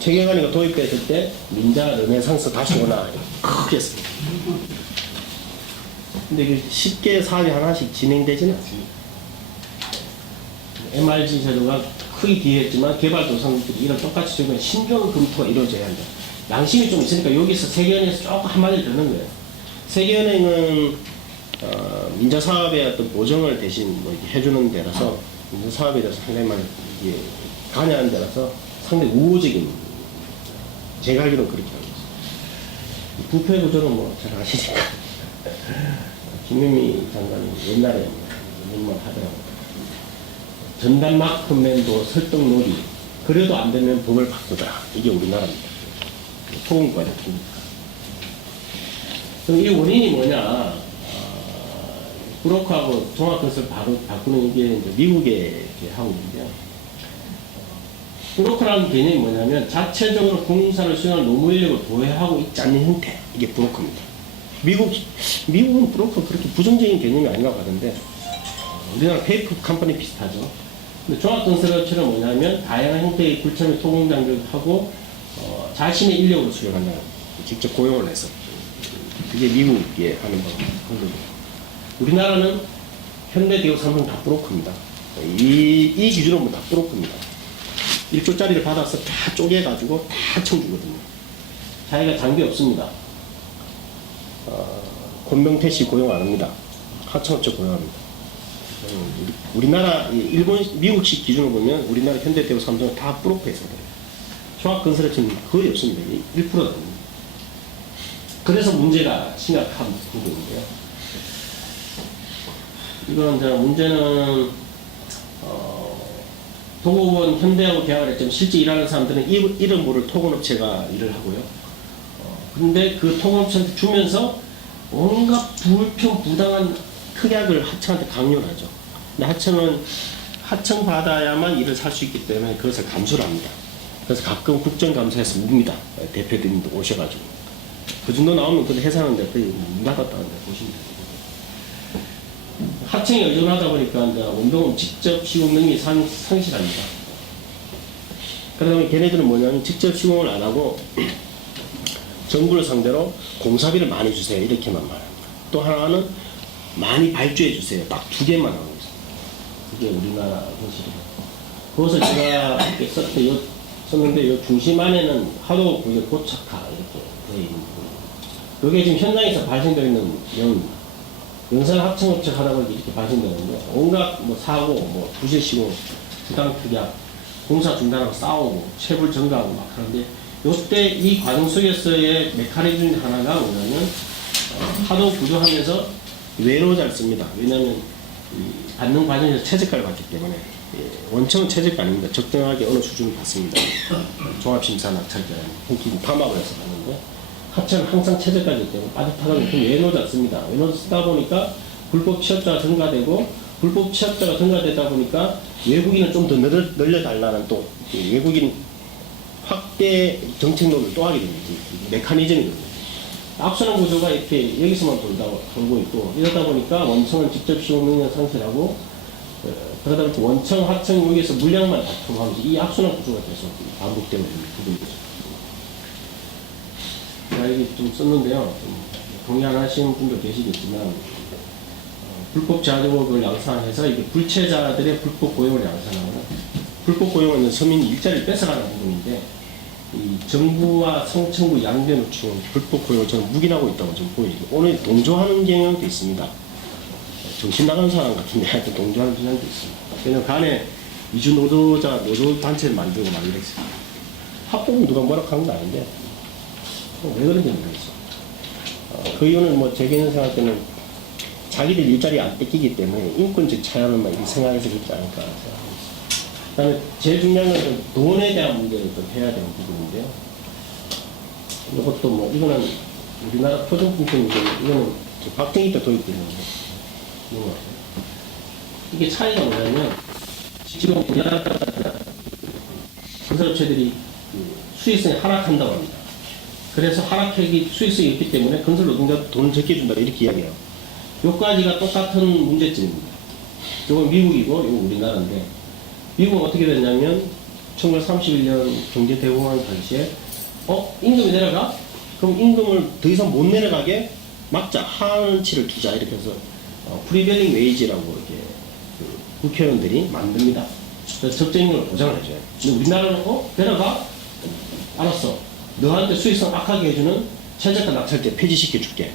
최경환이가 도입됐을 때 민자 르네상스 다시 오나 크게 했습니다. 근데 이게 쉽게 사업이 하나씩 진행되지는 않습니다. MRG 제도가 크게 기여했지만 개발도상들이 이런 똑같이 적으면 신중 검토가 이루어져야 한다. 양심이 좀 있으니까 여기서 세계은행에서 조금 한마디 듣는 거예요. 세계은행은 민자사업의 어떤 보정을 대신 뭐 이렇게 해주는 데라서 민자사업에 대해서 상당히 많이 관여하는 데라서 상당히 우호적인 제가 알기로는 그렇게 알고 있어요. 부패 구조는 뭐 잘 아시니까. 김유미 장관이 옛날에 이런 말 하더라고요. 전담만큼맨도 설득놀이. 그래도 안 되면 법을 바꾸자. 이게 우리나라입니다. 토공과의 법입니다. 그럼 이 원인이 뭐냐? 브로커하고 종합건설 바꾸는 게 이제 미국에 하고 있는데요. 브로커라는 개념이 뭐냐면 자체적으로 공사를 수행할 노무 인력을 도외하고 있지 않는 형태. 이게 브로커입니다. 미국은 브로커 그렇게 부정적인 개념이 아닌가 하던데 우리나라 페이퍼 컴퍼니 비슷하죠. 근데 종합건설업체는 뭐냐면 다양한 형태의 불철의 토공 장벽하고 자신의 인력으로 수령한다는 거예요. 직접 고용을 해서. 그게 미국에 하는 방법입니다. 우리나라는 현대대우 삼성 다 브로커입니다. 이 기준은 다 브로커입니다. 1조짜리를 받아서 다 쪼개가지고 다 청주거든요. 자기가 장비 없습니다. 권명태 씨 고용 안 합니다. 하청업체 고용합니다. 우리나라, 미국식 기준으로 보면 우리나라 현대대우 삼성은 다 브로커에서 그래요. 종합건설업체는 거의 없습니다. 1%도 안 됩니다. 그래서 문제가 심각한 부분인데요. 이건 이제 문제는 도급원 현대하고 계약을 했지만 실제 일하는 사람들은 이름 모를 토건업체가 일을 하고요. 근데 그 토건업체한테 주면서 온갖 불평 부당한 특약을 하청한테 강요를 하죠. 근데 하청은 하청 받아야만 일을 살 수 있기 때문에 그것을 감수를 합니다. 그래서 가끔 국정감사에서 웁니다. 대표님도 오셔가지고. 그 정도 나오면 근데 해산하는데 거의 문 닫았다는데 보시면 됩니다. 하청에 의존하다 보니까 이제 운동은 직접 시공 능력이 상실합니다. 그러다 걔네들은 뭐냐면 직접 시공을 안 하고 정부를 상대로 공사비를 많이 주세요. 이렇게만 말합니다. 또 하나는 많이 발주해 주세요. 딱 2개만 하고 있습니다. 그게 우리나라 현실이에요. 그것을 제가 썼는데 요 중심 안에는 하도 그게 고착화 이렇게 되어 있는 부분. 이게 지금 현장에서 발생되어 있는 내용입니다. 영산 합청업체 하다 보니 이렇게 발생되는데 온갖 뭐 사고, 뭐 부실 시공, 부당 특약, 공사 중단하고 싸우고 체불 전가하고 막 하는데 요때 이 과정 속에서의 메커니즘 중 하나가 뭐냐면 하도 구조하면서 외로 잘 씁니다. 왜냐하면 받는 과정에서 최저가를 받기 때문에 원청은 최저가 아닙니다. 적당하게 어느 수준을 받습니다. 종합심사 낙찰자 홍기 파악을 해서 받는데 하청은 항상 최저가이기 때문에 빠듯하다고 외로 잘 씁니다. 외로 쓰다 보니까 불법 취업자가 증가되고 불법 취업자가 증가되다 보니까 외국인은 좀 더 늘려달라는 또 외국인 확대 정책론을 또 하게 됩니다. 메커니즘이 됩니다. 악순환 구조가 이렇게 여기서만 돌고 있고 이러다 보니까 원청은 직접 시공 능력 상실하고 그러다 보니까 원청, 하청 여기에서 물량만 다툼하면서 이 악순환 구조가 계속 반복되는 부분이죠. 제가 여기 좀 썼는데요. 좀 동의 안 하시는 분도 계시겠지만 불법 자족을 양산해서 이게 불체자들의 불법 고용을 양산하는 불법 고용은 서민 일자리를 뺏어가는 부분인데 이 정부와 성층부 양대 노출은 불법 고용을 저는 묵인하고 있다고 좀 보여지고 오늘 동조하는 경향도 있습니다. 정신 나간 사람 같은데 하여튼 동조하는 경향도 있습니다. 왜냐면 간에 이주 노조 단체를 만들고 막 이랬어요. 합법은 누가 뭐라고 한 건 아닌데 왜 그런지 모르겠어요. 그 이유는 뭐 제 개인 생각할 때는 자기들 일자리 안 뺏기기 때문에 인권적 차원을 막 생각해서 그렇지 않을까 생각합니다. 그 다음에 제일 중요한 건 돈에 대한 문제를 좀 해야 되는 부분인데요. 이것도 뭐, 이거는 우리나라 표준품평 이거는 박정희 때 도입된 건데, 이거 같아요. 이게 차이가 뭐냐면, 지금 우리나라 건설업체들이 수익성이 하락한다고 합니다. 그래서 하락액이 수익성이 없기 때문에 건설 노동자 돈을 적게 준다, 이렇게 이야기해요. 요까지가 똑같은 문제점입니다. 이건 미국이고, 이건 우리나라인데, 미국은 어떻게 됐냐면 1931년 경제 대공황 당시에 임금이 내려가? 그럼 임금을 더 이상 못 내려가게 막자 하한치를 두자 이렇게 해서 프리벨링 웨이지라고 이렇게 국회의원들이 만듭니다. 그래서 적정임금을 보장을 해줘요. 근데 우리나라는 내려가? 알았어. 너한테 수익성 악하게 해주는 최저가 낙찰제 폐지시켜 줄게.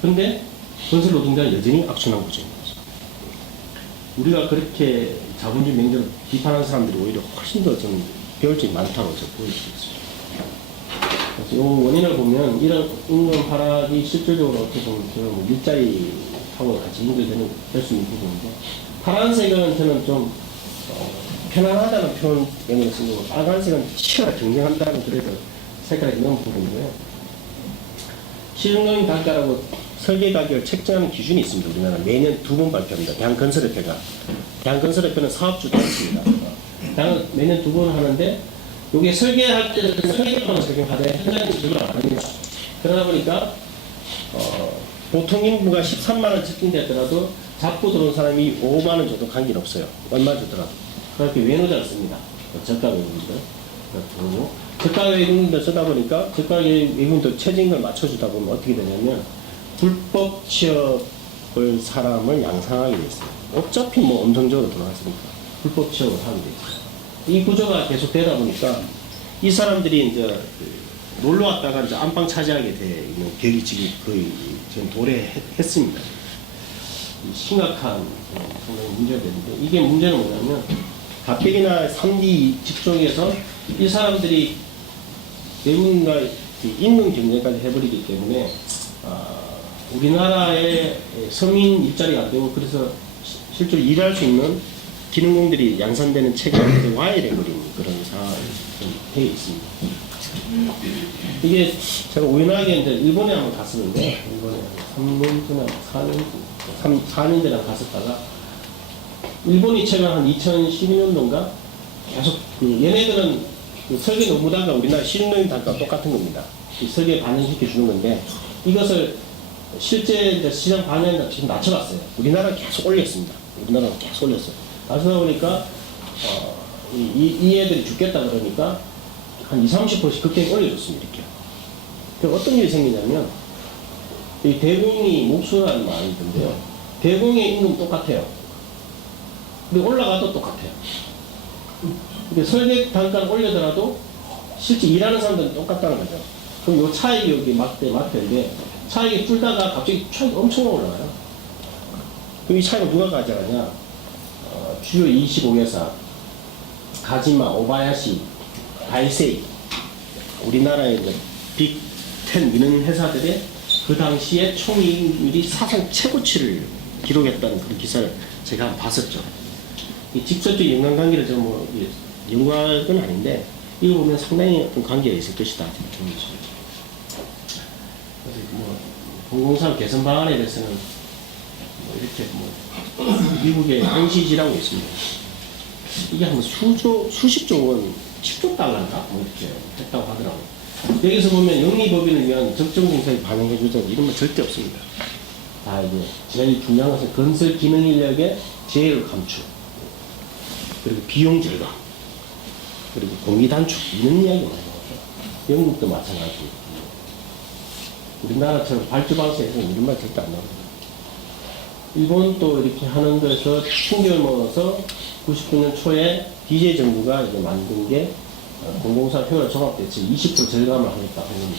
근데 건설 노동자는 여전히 악순환 구조입니다. 우리가 그렇게 자본주의 맹점을 비판하는 사람들이 오히려 훨씬 더 좀 배울 점이 많다고 저는 보일 수 있어요. 그래서 이 원인을 보면 이런 임금 하락이 실질적으로 어떻게 보면 뭐 일자리하고 같이 연결될 수 있는 부분인데 파란색은 저는 좀 편안하다는 표현 때문에 쓴 거고 빨간색은 치열하게 경쟁한다는 그래서 색깔이 넣은 부분이고요. 시중적인 단가라고 설계 가격을 책정하는 기준이 있습니다. 우리나라 매년 2번 발표합니다. 대한건설협회가. 대한건설협회는 사업주 단체입니다. 매년 2번 하는데 이게 설계할 때는 설계만 적용하되 현장에 적용을 안 합니다. 그러다 보니까 보통 인부가 13만 원 책정되었더라도 잡고 들어온 사람이 5만 원 정도 관계는 없어요. 얼마 주더라도. 그렇게 외노자를 씁니다. 저가 외국인들. 그리고 저가 외국인들 쓰다 보니까 저가 외국인들 최저임금을 맞춰주다 보면 어떻게 되냐면 불법 취업을 사람을 양산하게 돼 있어요. 어차피 뭐 엄성적으로 들어갔으니까 불법 취업을 하게 돼 있어요. 이 구조가 계속 되다 보니까 이 사람들이 이제 놀러 왔다가 이제 안방 차지하게 돼 있는 격이 지금 거의 지금 도래했습니다. 심각한 상당히 문제가 되는데 이게 문제는 뭐냐면 가택이나 3D 직종에서 이 사람들이 외국인과 임금 경쟁까지 해버리기 때문에 우리나라의 서민 일자리가 안 되고 그래서 실제로 일할 수 있는 기능공들이 양산되는 체계가 와해돼버리는 그런 상황이 좀 되어 있습니다. 이게 제가 우연하게 이제 일본에 한번 갔었는데 일본에 3년 전에 4년 전에 갔었다가 일본이 최근 한 2012년도인가 계속 얘네들은 설계 노무단과 우리나라 실능 단가가 똑같은 겁니다. 이 설계 반영시켜 주는 건데 이것을 실제 이제 시장 반영에 지금 낮춰갔어요. 우리나라는 계속 올렸습니다. 우리나라는 계속 올렸어요. 그러다 보니까 이 애들이 죽겠다 그러니까 한 20-30%씩 급격히 올려줬습니다. 이렇게. 그 어떤 일이 생기냐면 이 대공이 목수라는 말이 있던데요. 대공의 임금 똑같아요. 근데 올라가도 똑같아요. 근데 설계 단가를 올려더라도 실제 일하는 사람들은 똑같다는 거죠. 그럼 요 차익이 여기 막대인데 차익이 줄다가 갑자기 차익이 엄청 올라가요. 그럼 이 차익을 누가 가져가냐? 주요 25회사, 가지마, 오바야시, 다이세이, 우리나라의 빅10 이런 회사들의 그 당시에 총이익률이 사상 최고치를 기록했다는 그런 기사를 제가 한번 봤었죠. 이 직접적인 연관관계를 좀 뭐 연구할 건 아닌데 이거 보면 상당히 어떤 관계가 있을 것이다. 그래서 뭐 공공사업 개선 방안에 대해서는 이렇게 미국의 NCG라고 있습니다. 이게 한 수십조 원, 10조 달러인가? 이렇게 했다고 하더라고요. 여기서 보면 영리법인을 위한 적정공사에 반영해주자 이런 건 절대 없습니다. 다 이제 제일 중요한 것은 건설 기능 인력의 재해를 감축, 그리고 비용 절감, 그리고 공기 단축, 이런 이야기가 많이 나오죠. 영국도 마찬가지. 우리나라처럼 발주방사에서 우리말 절대 안 나옵니다. 일본도 이렇게 하는 데서 충격을 먹어서 99년 초에 DJ 정부가 이제 만든 게 공공사 효율 종합대책 20% 절감을 하겠다 하는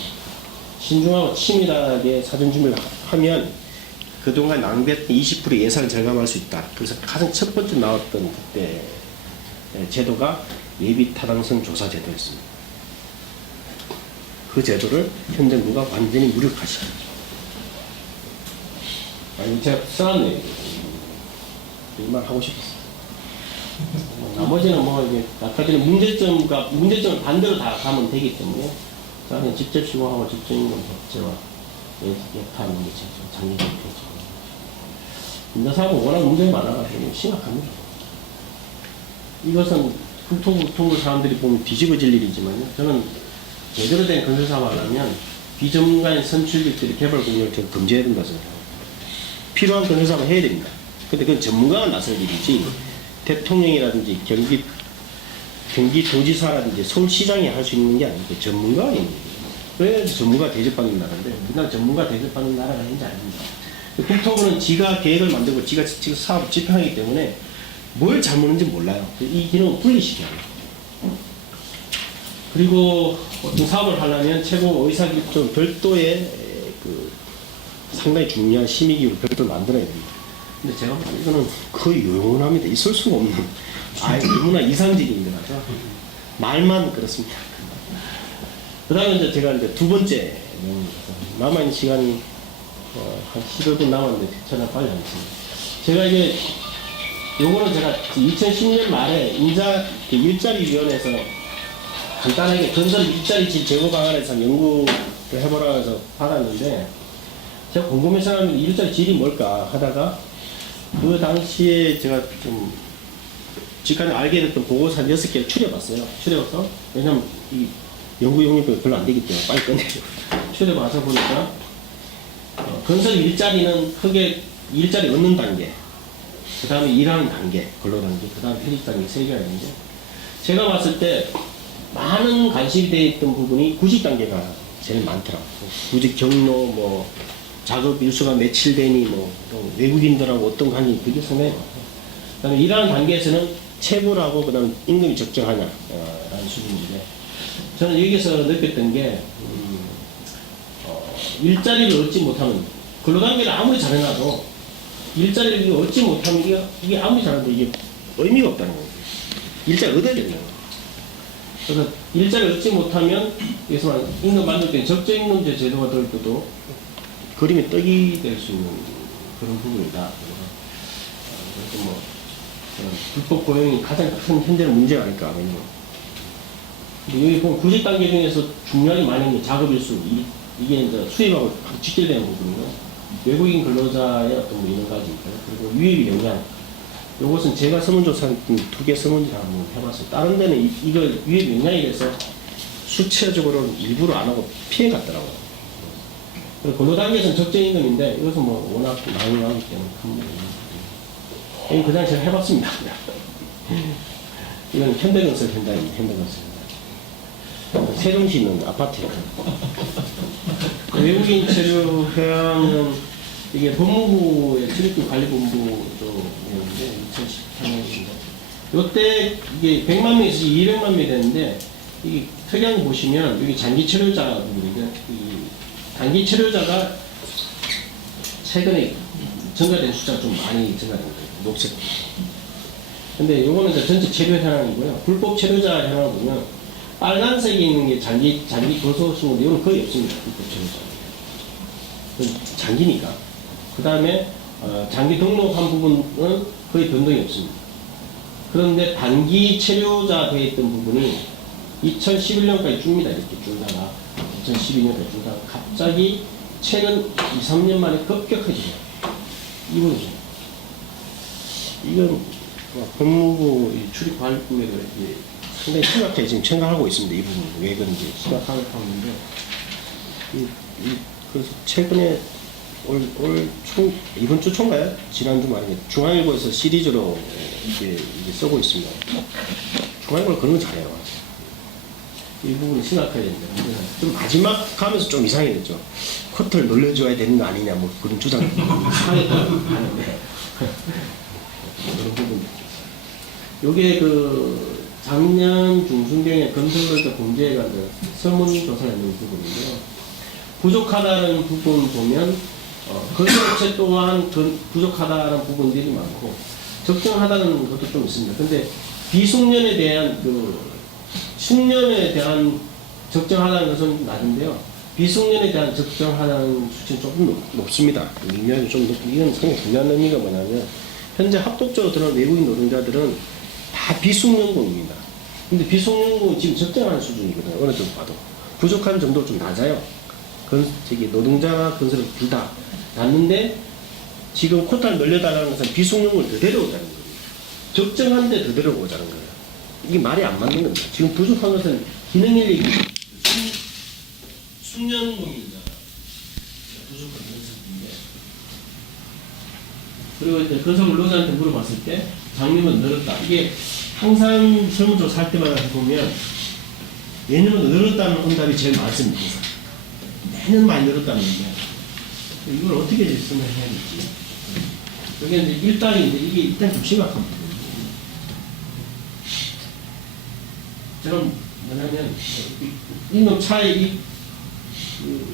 신중하고 치밀하게 사전 준비를 하면 그동안 낭비했던 20% 예산을 절감할 수 있다. 그래서 가장 첫 번째 나왔던 그때 제도가 예비 타당성 조사 제도였습니다. 그 제도를 현 정부가 완전히 무력화시켰죠. 아니 제가 써놨네요. 이말 하고 싶었어요. 나머지는 이게 아까 전에 문제점을 반대로 다 가면 되기 때문에 저는 직접 시공하고 직접 임금 법제와 예타하는 게 장기적 표죠. 인자사업은 워낙 문제가 많아가지고 심각합니다. 이것은 국토부 사람들이 보면 뒤집어질 일이지만요. 저는 제대로 된 건설사업 하려면 비전문가인 선출직들이 개발 공약을 금지해야 된다고 생각합니다. 필요한 건설사업을 해야 됩니다. 근데 그건 전문가가 나설 일이지 대통령이라든지 경기도지사라든지 서울시장이 할 수 있는 게 아니고 전문가가 있는 거예요. 그래서 전문가 대접받는 나라인데 우리나라 전문가 대접받는 나라가 아닌지 아닙니다. 국토부는 지가 계획을 만들고 지가 사업을 집행하기 때문에 뭘 잘못했는지 몰라요. 이 기능을 분리시켜야 해요. 그리고 어떤 사업을 하려면 최고 의사결정 별도의 상당히 중요한 심의기구를 별도로 만들어야 됩니다. 근데 제가 보기에는 이거는 거의 요원합니다. 있을 수가 없는 너무나 이상적인 거라서 말만 그렇습니다. 그 다음에 이제 제가 이제 두 번째 남아있는 시간이 한 15분 남았는데 저는 빨리 하겠습니다. 제가 이게 요거는 제가 2010년 말에 일자리위원회에서 간단하게 건설 일자리 질 제고 방안에서 연구를 해보라고 해서 받았는데 제가 궁금해서 하는 일자리 질이 뭘까 하다가 그 당시에 제가 좀 직관에 알게 됐던 보고서 한 6개를 추려봤어요. 추려봐서 왜냐면 이 연구 용역이 별로 안 되기 때문에 빨리 끝내죠. 추려봐서 보니까 건설 일자리는 크게 일자리 얻는 단계, 그 다음에 일하는 단계, 근로 단계, 그 다음에 휴직 단계 3개가 있는데 제가 봤을 때 많은 관심이 되어 있던 부분이 구직 단계가 제일 많더라고요. 구직 경로, 작업 일수가 며칠 되니, 외국인들하고 어떤 관계, 그게 상당히 많아요. 그 다음에 일하는 단계에서는 체불하고, 그 다음에 임금이 적정하냐, 라는 수준인데, 저는 여기서 느꼈던 게, 일자리를 얻지 못하면, 근로단계를 아무리 잘해놔도, 일자리를 얻지 못하면, 이게 아무리 잘해도 이게 의미가 없다는 거예요. 일자리 얻어야 된다는 거예요. 그래서 일자리를 얻지 못하면, 여기서 임금 만들 때 적정임금제 제도가 될 때도, 그림의 떡이 될 수 있는 그런 부분이다. 그래서 불법 고용이 가장 큰 현재는 문제가 아닐까. 여기 보면 구직 단계 중에서 중요하게 많이 있는 작업일수, 이게 이제 수입하고 직결되는 부분이고, 외국인 근로자의 어떤 이런 가지 있고요. 그리고 유입 영향. 이것은 제가 설문조사했던 2개 설문조사 한번 해봤어요. 다른 데는 이걸 유입 영향에 대해서 수치적으로는 일부러 안 하고 피해갔더라고요. 근로단계에서는 적정임금인데 이것은 워낙 많이 나오기 때문에 큰 문제가 있는 그 당시에 해봤습니다. 이건 현대건설 현장입니다. 현대건설. 세종시 있는 아파트예요. 외국인 체류 회항은 이게 법무부의 출입국관리본부도 있는데 2013년인데 이때 이게 100만 명에서 200만 명이 되는데 이 특이한 거 보시면 여기 장기 체류자 부분인데 단기 체류자가 최근에 증가된 숫자가 좀 많이 증가된 거예요. 녹색. 근데 요거는 이제 전체 체류 현황이고요. 불법 체류자 현황을 보면 빨간색이 있는 게 장기 거소 신고인데 이건 거의 없습니다. 불법 체류자. 장기니까. 그 다음에 장기 등록한 부분은 거의 변동이 없습니다. 그런데 단기 체류자 되어 있던 부분이 2011년까지 줍니다. 이렇게 줄다가 2012년까지 줄다가 갑자기 최근 2, 3년 만에 급격해지죠. 이분이죠. 이건 법무부 출입관리국에도 상당히 심각하게 지금 생각하고 있습니다. 이 부분 왜 그런지 심각하게 하고 있는데 그래서 최근에 이번 주 초인가요? 지난주 말이에요. 중앙일보에서 시리즈로 이게 쓰고 있습니다. 중앙일보는 그런 거 잘해요. 이 부분이 심각해야 됩니다. 좀 마지막 가면서 좀 이상해졌죠. 커트를 놀려줘야 되는 거 아니냐, 뭐 그런 주장을 하는데 그런 부분. 요게 그 작년 중순경에 건설물자 공제에 관한 설문조사를 했는 부분인데요. 부족하다는 부분 보면 건설업체 또한 부족하다는 부분들이 많고 적정하다는 것도 좀 있습니다. 근데 비숙련에 대한 숙련에 대한 적정하다는 것은 낮은데요. 비숙련에 대한 적정하다는 수치는 조금 높습니다. 능력이 좀 높고, 이건 상당히 중요한 의미가 뭐냐면 현재 합법적으로 들어온 외국인 노동자들은 다 비숙련공입니다. 근데 비숙련공은 지금 적정한 수준이거든요. 어느 정도 봐도 부족한 정도가 좀 낮아요. 노동자나 건설은 둘 다 낮는데 지금 코타를 늘려달라는 것은 비숙련공을 더 데려오자는 거예요. 적정한데 더 데려오자는 거예요. 이게 말이 안 맞는 겁니다. 지금 부족한 것은 기능인력이 숙련공입니다. 부족한 건설인데. 그리고 이제 건설 근로자한테 물어봤을 때 작년은 늘었다. 이게 항상 설문조사 할 때마다 보면 내년은 늘었다는 응답이 제일 많습니다. 내년 많이 늘었다는 건데 이걸 어떻게 쓰면 해야 될지. 여기 이제 일단인데 이게 일단 좀 심각한 부분이에요. 저는 뭐냐면 임금 차이,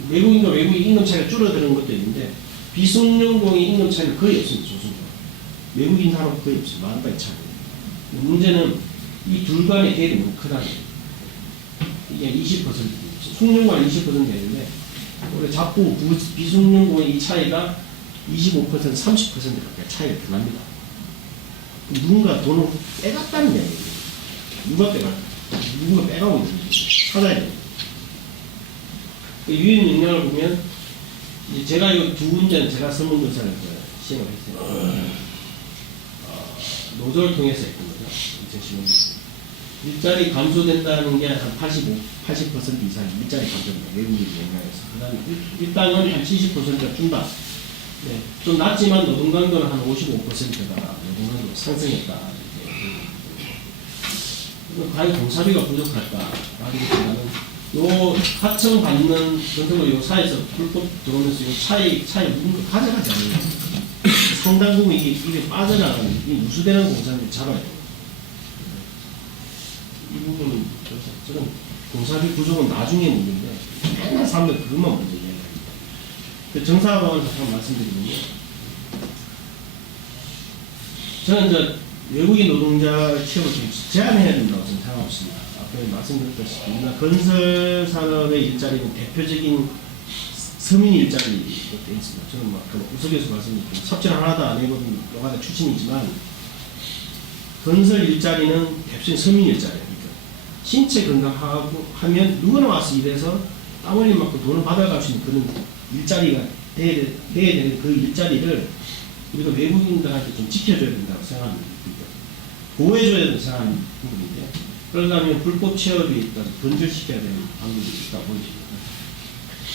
외국인과 외국인 임금 차이가 줄어드는 것도 있는데 비숙련공의 임금 차이가 거의 없습니다. 조선족. 외국인 산업 거의 없어요. 만倍차이. 문제는 이 둘 간의 갭이 너무 크다는 거예요. 이게 20%, 숙련공은 20% 되는데 원래 자꾸 비숙련공의 이 차이가 25%, 30%까지 차이가 더 납니다. 누군가 돈을 빼갔다는 얘기예요. 누가 빼갔다? 누군가 빼가고 있는지 찾아야 돼요. 유인 능력을 보면 제가 이 두 문제는 제가 설문조사를 시행을 했어요. 노조를 통해서 했던 거죠. 2015년. 일자리 감소된다는 게 한 80% 이상 일자리 감소입니다. 외국인 영향에서. 그 다음에 일당은 한 70%가 준다. 네, 좀 낮지만 노동강도는 한 55%가 노동강도가 상승했다. 과연 공사비가 부족할까? 라기보다는 요 하청 받는 건설로 요 사에서 불법 들어오면서 요 차이 묵은 거 가져가지 않는 상당 부분 이게 빠져나가는 이 누수되는 공사비를 잡아야 돼요. 이 부분은 저는 공사비 부족은 나중에 문제인데 맨날 사람들 그것만 먼저 이야기합니다. 정사방을 잠깐 말씀드리면요. 저는 이제 외국인 노동자 취업을 좀 제한해야 된다고 저는 생각하고 있습니다. 앞에 말씀드렸다시피 우리나라 건설 산업의 일자리는 대표적인 서민 일자리 것도 있습니다. 저는 막 우석에서 말씀드렸죠. 섭취를 하나도 안 해본 노가다 출신이지만 건설 일자리는 대표적인 서민 일자리예요. 그러니까 신체 건강하고 하면 누구나 와서 일해서 땀 흘린 만큼 돈을 받아갈 수 있는 그런 일자리가 돼야 되는 그 일자리를 우리가 외국인들한테 좀 지켜줘야 된다고 생각합니다. 보호해줘야 된다고 생각하는 부분인데 그러려면 불법 취업이 일단 변절시켜야 되는 방법이 있다고 보여집니다.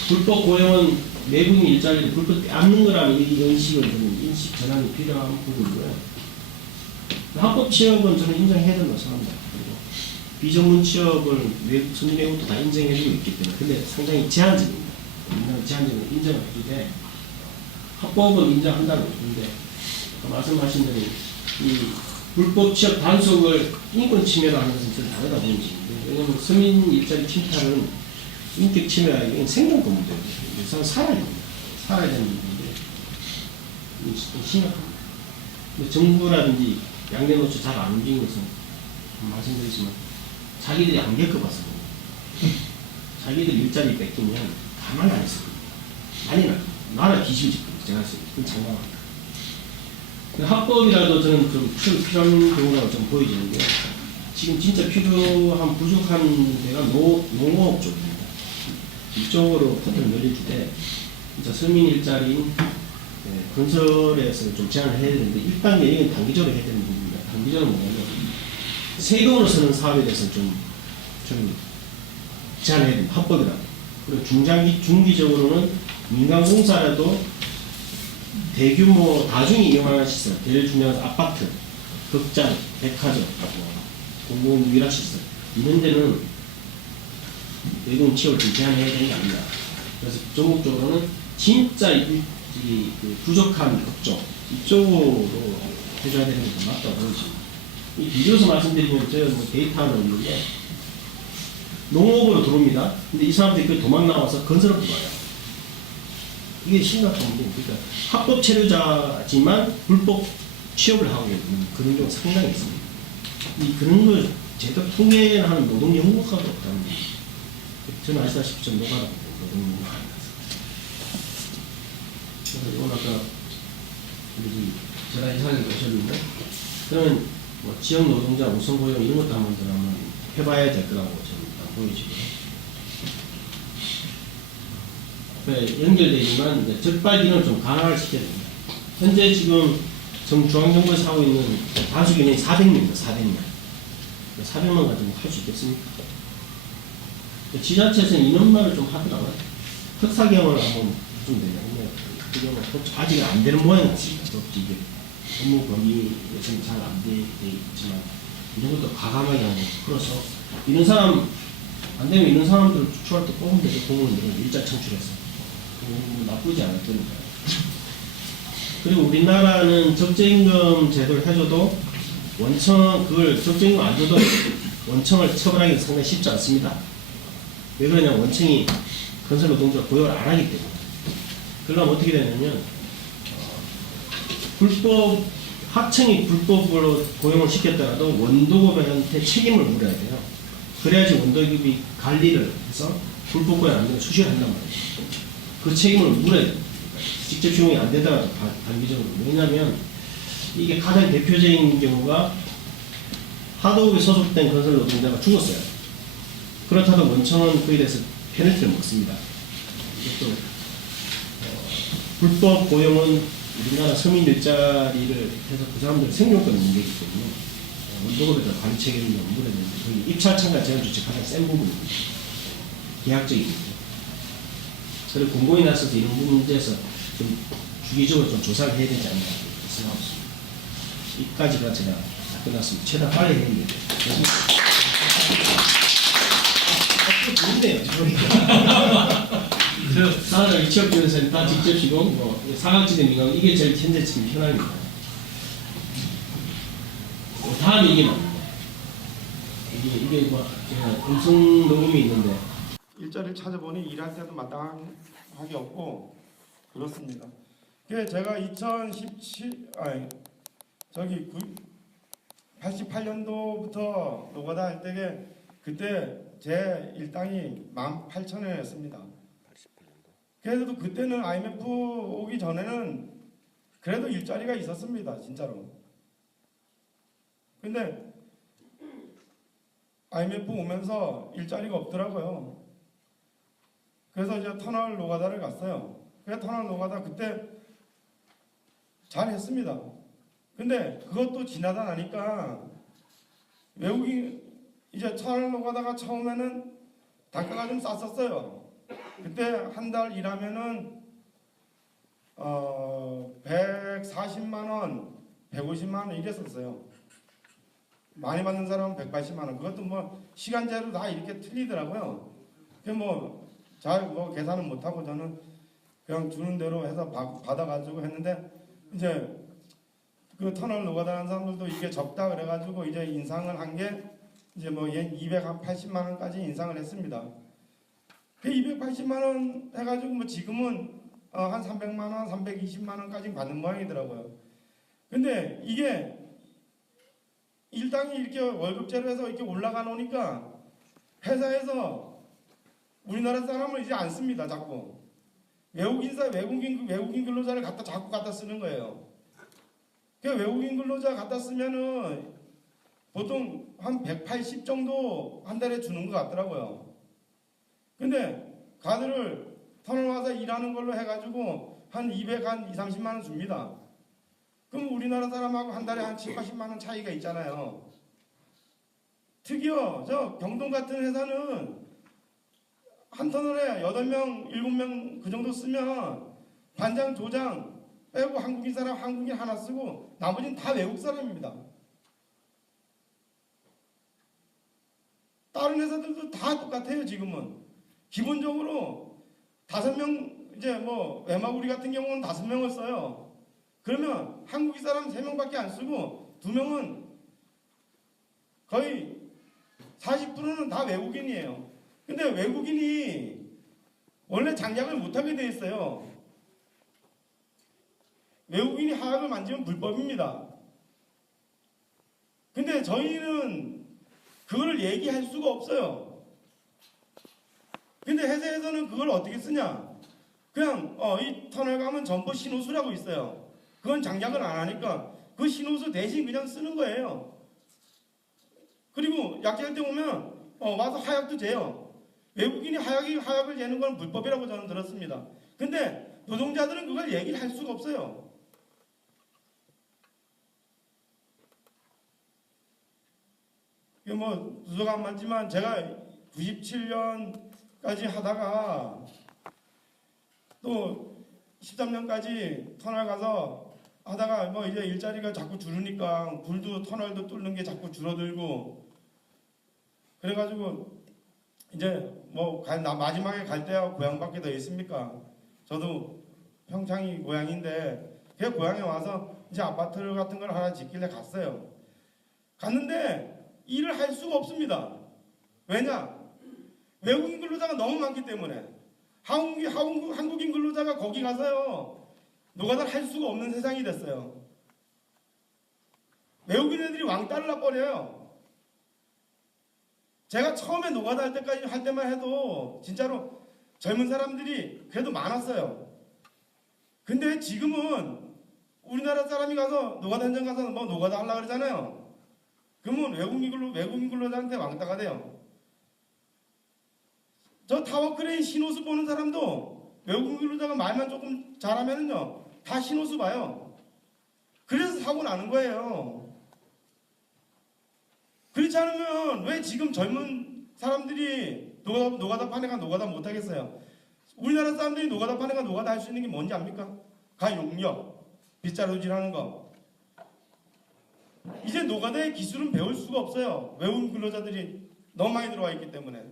불법 고용은 외국인 일자리를 불법 뺏는 거라는 이런 식으로 인식 전환이 필요한 부분이고요. 합법 취업은 저는 인정해야 된다고 생각합니다. 그리고 비전문 취업을 선진 외국도 다 인정해주고 있기 때문에 근데 상당히 제한적입니다. 우리나라 제한적으로 인정을 해주되 합법은 인정한다고 그런데 말씀하신 대로 이 불법 취업 단속을 인권 침해로 하는 것은 좀 다르다 보이지. 왜냐하면 서민 일자리 침탈은 인격 침해가 아니라 생존권 문제입니다. 그래서 살아야 됩니다. 살아야 되는 문제인데 좀 심각합니다. 정부라든지 양대노조 잘 안 움직이는 것은 말씀드리지만 자기들이 안 겪어봤어. 자기들 일자리 뺏기면 가만히 안 있을 겁니다. 많이 나라 뒤집어질 겁니다. 제가 그건 장담합니다. 합법이라도 저는 좀 필요한 경우라고 좀 보여지는데 지금 진짜 필요한 부족한 데가 농업 쪽입니다. 이쪽으로 포트를 늘릴 때 진짜 서민 일자리인 건설에서 좀 제한을 해야 되는데 1단계 이건 단기적으로 해야 되는 부분입니다. 단기적으로 뭐냐면 세금으로 쓰는 사업에 대해서 좀 제한해야 됩니다. 합법이다. 그리고 중기적으로는 민간공사라도 대규모 다중이 이용하는 시설, 제일 중요한 아파트, 극장, 백화점, 공공 위락시설 이런 데는 외국인 취업을 좀 제한해야 되는 게 아니냐. 그래서 전국적으로는 진짜 그 부족한 업종 이쪽으로 해줘야 되는 게 더 맞다고 보여집니다. 이 비교해서 말씀드리면 제가 뭐 데이터는 없는데 농업으로 들어옵니다. 근데 이 사람들이 그 도망 나와서 건설을 들어와요. 이게 심각한 문제입니다. 그러니까 합법 체류자지만 불법 취업을 하고 있는 그런 경우가 상당히 있습니다. 그런 걸 제대로 통계하는 노동 연구가가 없다는 거예요. 저는 아시다시피 좀 노가다 노동 연구가. 그래서 오늘 아까 우리 제가 이사장님 오셨는데 그러면 뭐 지역 노동자 우선 고용 이런 것도 한번 해봐야 될 거라고 저는 보여지고요. 연결되지만 이제 적발기능을 좀 강화를 시켜야 됩니다. 현재 지금 중앙정부에서 하고 있는 다수기능이 400명입니다. 400명. 400만 가지고 할 수 있겠습니까? 지자체에서는 인원만을 좀 하더라고요. 특사경을 한번 좀 되냐면 아직 안 되는 모양이 같습니다. 이게 업무 범위에서는 잘 안 돼 있지만 이런 것도 과감하게 한번 풀어서 이런 사람 안 되면 이런 사람들을 추출할 때 뽑으면 되죠. 공무원들은 일자 창출해서 나쁘지 않을 겁니다. 그리고 우리나라는 적재임금 제도를 해줘도 그걸 적재임금 안 줘도 원청을 처벌하기는 상당히 쉽지 않습니다. 왜 그러냐면 원청이 건설 노동자를 고용을 안 하기 때문에. 그러면 어떻게 되냐면 하청이 불법으로 고용을 시켰더라도 원도급한테 책임을 물어야 돼요. 그래야지 원도급이 관리를 해서 불법 고용 안 되면 수시를 한단 말이에요. 그 책임을 물어야 돼요. 직접 적용이 안 되더라도 단기적으로. 왜냐하면 이게 가장 대표적인 경우가 하도급에 소속된 건설 노동자가 죽었어요. 그렇다도 원청은 그에 대해서 페널티를 먹습니다. 또 불법 고용은 우리나라 서민 일자리를 해서 그 사람들의 생존권 문제이기 때문에 원도급에 대한 관리 책임을 물어야 되는데 거기 입찰청과 제한조치 가장 센 부분입니다. 계약적인 부분. 그리고 공공이 나서서 이런 문제에서 좀 주기적으로 좀 조사를 해야 되지 않나 생각합니다. 이까지가 제가 다 끝났습니다. 최대한 빨리 해야 됩니다. 좋네요. 사회적 취업지원센터 다 직접 시공, 사각지대 민간 이게 제일 현재 지금 현황입니다. 다음 얘기 나옵니다. 이게 제가 음성 녹음이 있는데 일자리를 찾아보니 일할 때도 마땅하게 없고 그렇습니다. 제가 88년도부터 노가다 할 때에 그때 제 일당이 18,000원이었습니다. 그래도 그때는 IMF 오기 전에는 그래도 일자리가 있었습니다. 진짜로. 근데 IMF 오면서 일자리가 없더라고요. 그래서 이제 터널 노가다를 갔어요. 그래서 터널 노가다 그때 잘했습니다. 근데 그것도 지나다 나니까 외국인 이제 터널 노가다가 처음에는 단가가 좀 쌌었어요. 그때 한 달 일하면은 140만 원, 150만 원 이랬었어요. 많이 받는 사람은 180만 원. 그것도 뭐 시간제로 다 이렇게 틀리더라고요. 잘 계산은 못하고 저는 그냥 주는 대로 해서 받아가지고 했는데 이제 그 터널 노가다 하는 사람들도 이게 적다 그래가지고 이제 인상을 한 게 이제 280만 원까지 인상을 했습니다. 그 280만 원 해가지고 지금은 한 300만 원, 320만 원까지 받는 모양이더라고요. 근데 이게 일당이 이렇게 월급제로 해서 이렇게 올라가 놓으니까 회사에서 우리나라 사람을 이제 안 씁니다. 자꾸 외국인 근로자를 자꾸 갖다 쓰는 거예요. 그 외국인 근로자 갖다 쓰면은 보통 한 180 정도 한 달에 주는 것 같더라고요. 근데 가드를 터널 와서 일하는 걸로 해가지고 한 200, 한 2, 30만 원 줍니다. 그럼 우리나라 사람하고 한 달에 한 7, 80만 원 차이가 있잖아요. 특히요, 저 경동 같은 회사는 한 터널에 8명, 7명 그 정도 쓰면 반장, 조장 빼고 한국인 사람, 한국인 하나 쓰고 나머지는 다 외국 사람입니다. 다른 회사들도 다 똑같아요, 지금은. 기본적으로 5명, 이제 뭐, 외마구리 같은 경우는 5명을 써요. 그러면 한국인 사람 3명밖에 안 쓰고 2명은 거의 40%는 다 외국인이에요. 근데 외국인이 원래 장약을 못하게 돼 있어요. 외국인이 하약을 만지면 불법입니다. 근데 저희는 그걸 얘기할 수가 없어요. 근데 회사에서는 그걸 어떻게 쓰냐? 그냥 이 터널 가면 전부 신호수라고 있어요. 그건 장약을 안 하니까 그 신호수 대신 그냥 쓰는 거예요. 그리고 약재할 때 오면 와서 하약도 재요. 외국인이 하약을 재는 건 불법이라고 저는 들었습니다. 근데 노동자들은 그걸 얘기를 할 수가 없어요. 이게 뭐 두서가 안 맞지만 제가 97년까지 하다가 또 13년까지 터널 가서 하다가 뭐 이제 일자리가 자꾸 줄으니까 굴도 터널도 뚫는 게 자꾸 줄어들고 그래가지고 이제 뭐 마지막에 갈 때야 고향밖에 더 있습니까? 저도 평창이 고향인데 그 고향에 와서 이제 아파트 같은 걸 하나 짓길래 갔어요. 갔는데 일을 할 수가 없습니다. 왜냐? 외국인 근로자가 너무 많기 때문에 한국인 근로자가 거기 가서요 노가다를 할 수가 없는 세상이 됐어요. 외국인 애들이 왕따를 나버려요. 제가 처음에 노가다 할 때만 해도 진짜로 젊은 사람들이 그래도 많았어요. 근데 지금은 우리나라 사람이 가서 노가다 현장 가서 뭐 노가다 하려고 그러잖아요. 그러면 외국인 근로자한테 왕따가 돼요. 저 타워크레인 신호수 보는 사람도 외국인 근로자가 말만 조금 잘하면은요 다 신호수 봐요. 그래서 사고 나는 거예요. 그렇지 않으면 왜 지금 젊은 사람들이 노가다 판에가 노가다 못하겠어요? 우리나라 사람들이 노가다 판에가 노가다 할 수 있는 게 뭔지 압니까? 가용력, 빗자루질 하는 거. 이제 노가다의 기술은 배울 수가 없어요. 외국인 근로자들이 너무 많이 들어와 있기 때문에.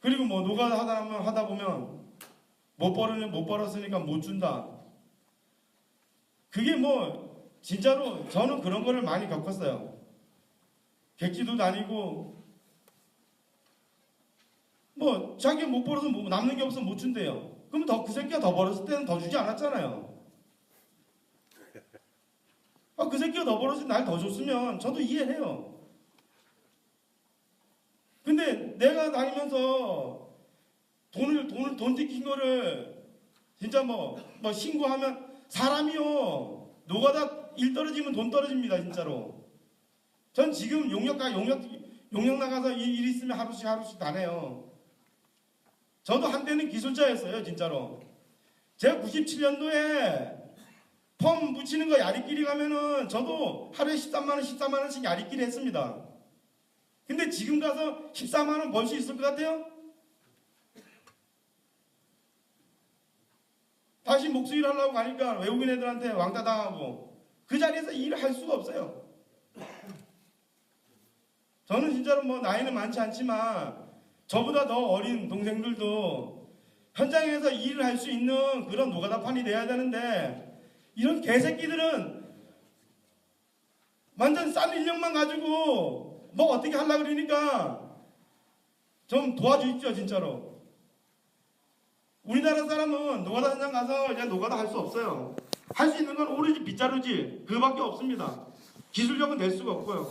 그리고 뭐 노가다 하다 보면 못 벌었으니까 못 준다. 그게 뭐 진짜로 저는 그런 거를 많이 겪었어요. 객지도 다니고 뭐 자기가 못 벌어서 뭐 남는 게 없으면 못 준대요. 그럼 그 새끼가 더 벌었을 때는 더 주지 않았잖아요. 그 새끼가 더 벌어서 날 더 줬으면 저도 이해해요. 근데 내가 다니면서 돈 뜯긴 거를 진짜 뭐 신고하면 사람이요 노가다 일 떨어지면 돈 떨어집니다 진짜로. 전 지금 용역 나가서 일 있으면 하루씩 다 내요. 저도 한때는 기술자였어요 진짜로. 제가 97년도에 펌 묻히는 거 야리끼리 가면은 저도 하루에 13만 원씩 야리끼리 했습니다. 근데 지금 가서 14만 원 벌 수 있을 것 같아요? 다시 목수일 하려고 가니까 외국인 애들한테 왕따 당하고 그 자리에서 일을 할 수가 없어요. 저는 진짜로 뭐 나이는 많지 않지만 저보다 더 어린 동생들도 현장에서 일을 할 수 있는 그런 노가다판이 돼야 되는데 이런 개새끼들은 완전 싼 인력만 가지고 뭐 어떻게 하려고 그러니까 좀 도와주십시오 진짜로. 우리나라 사람은 노가다 현장 가서 이제 노가다 할 수 없어요. 할 수 있는 건 오로지 빗자루질 그거밖에 없습니다. 기술력은 될 수가 없고요.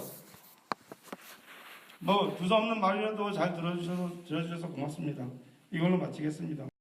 뭐 두서없는 말이라도 잘 들어주셔서 고맙습니다. 이걸로 마치겠습니다.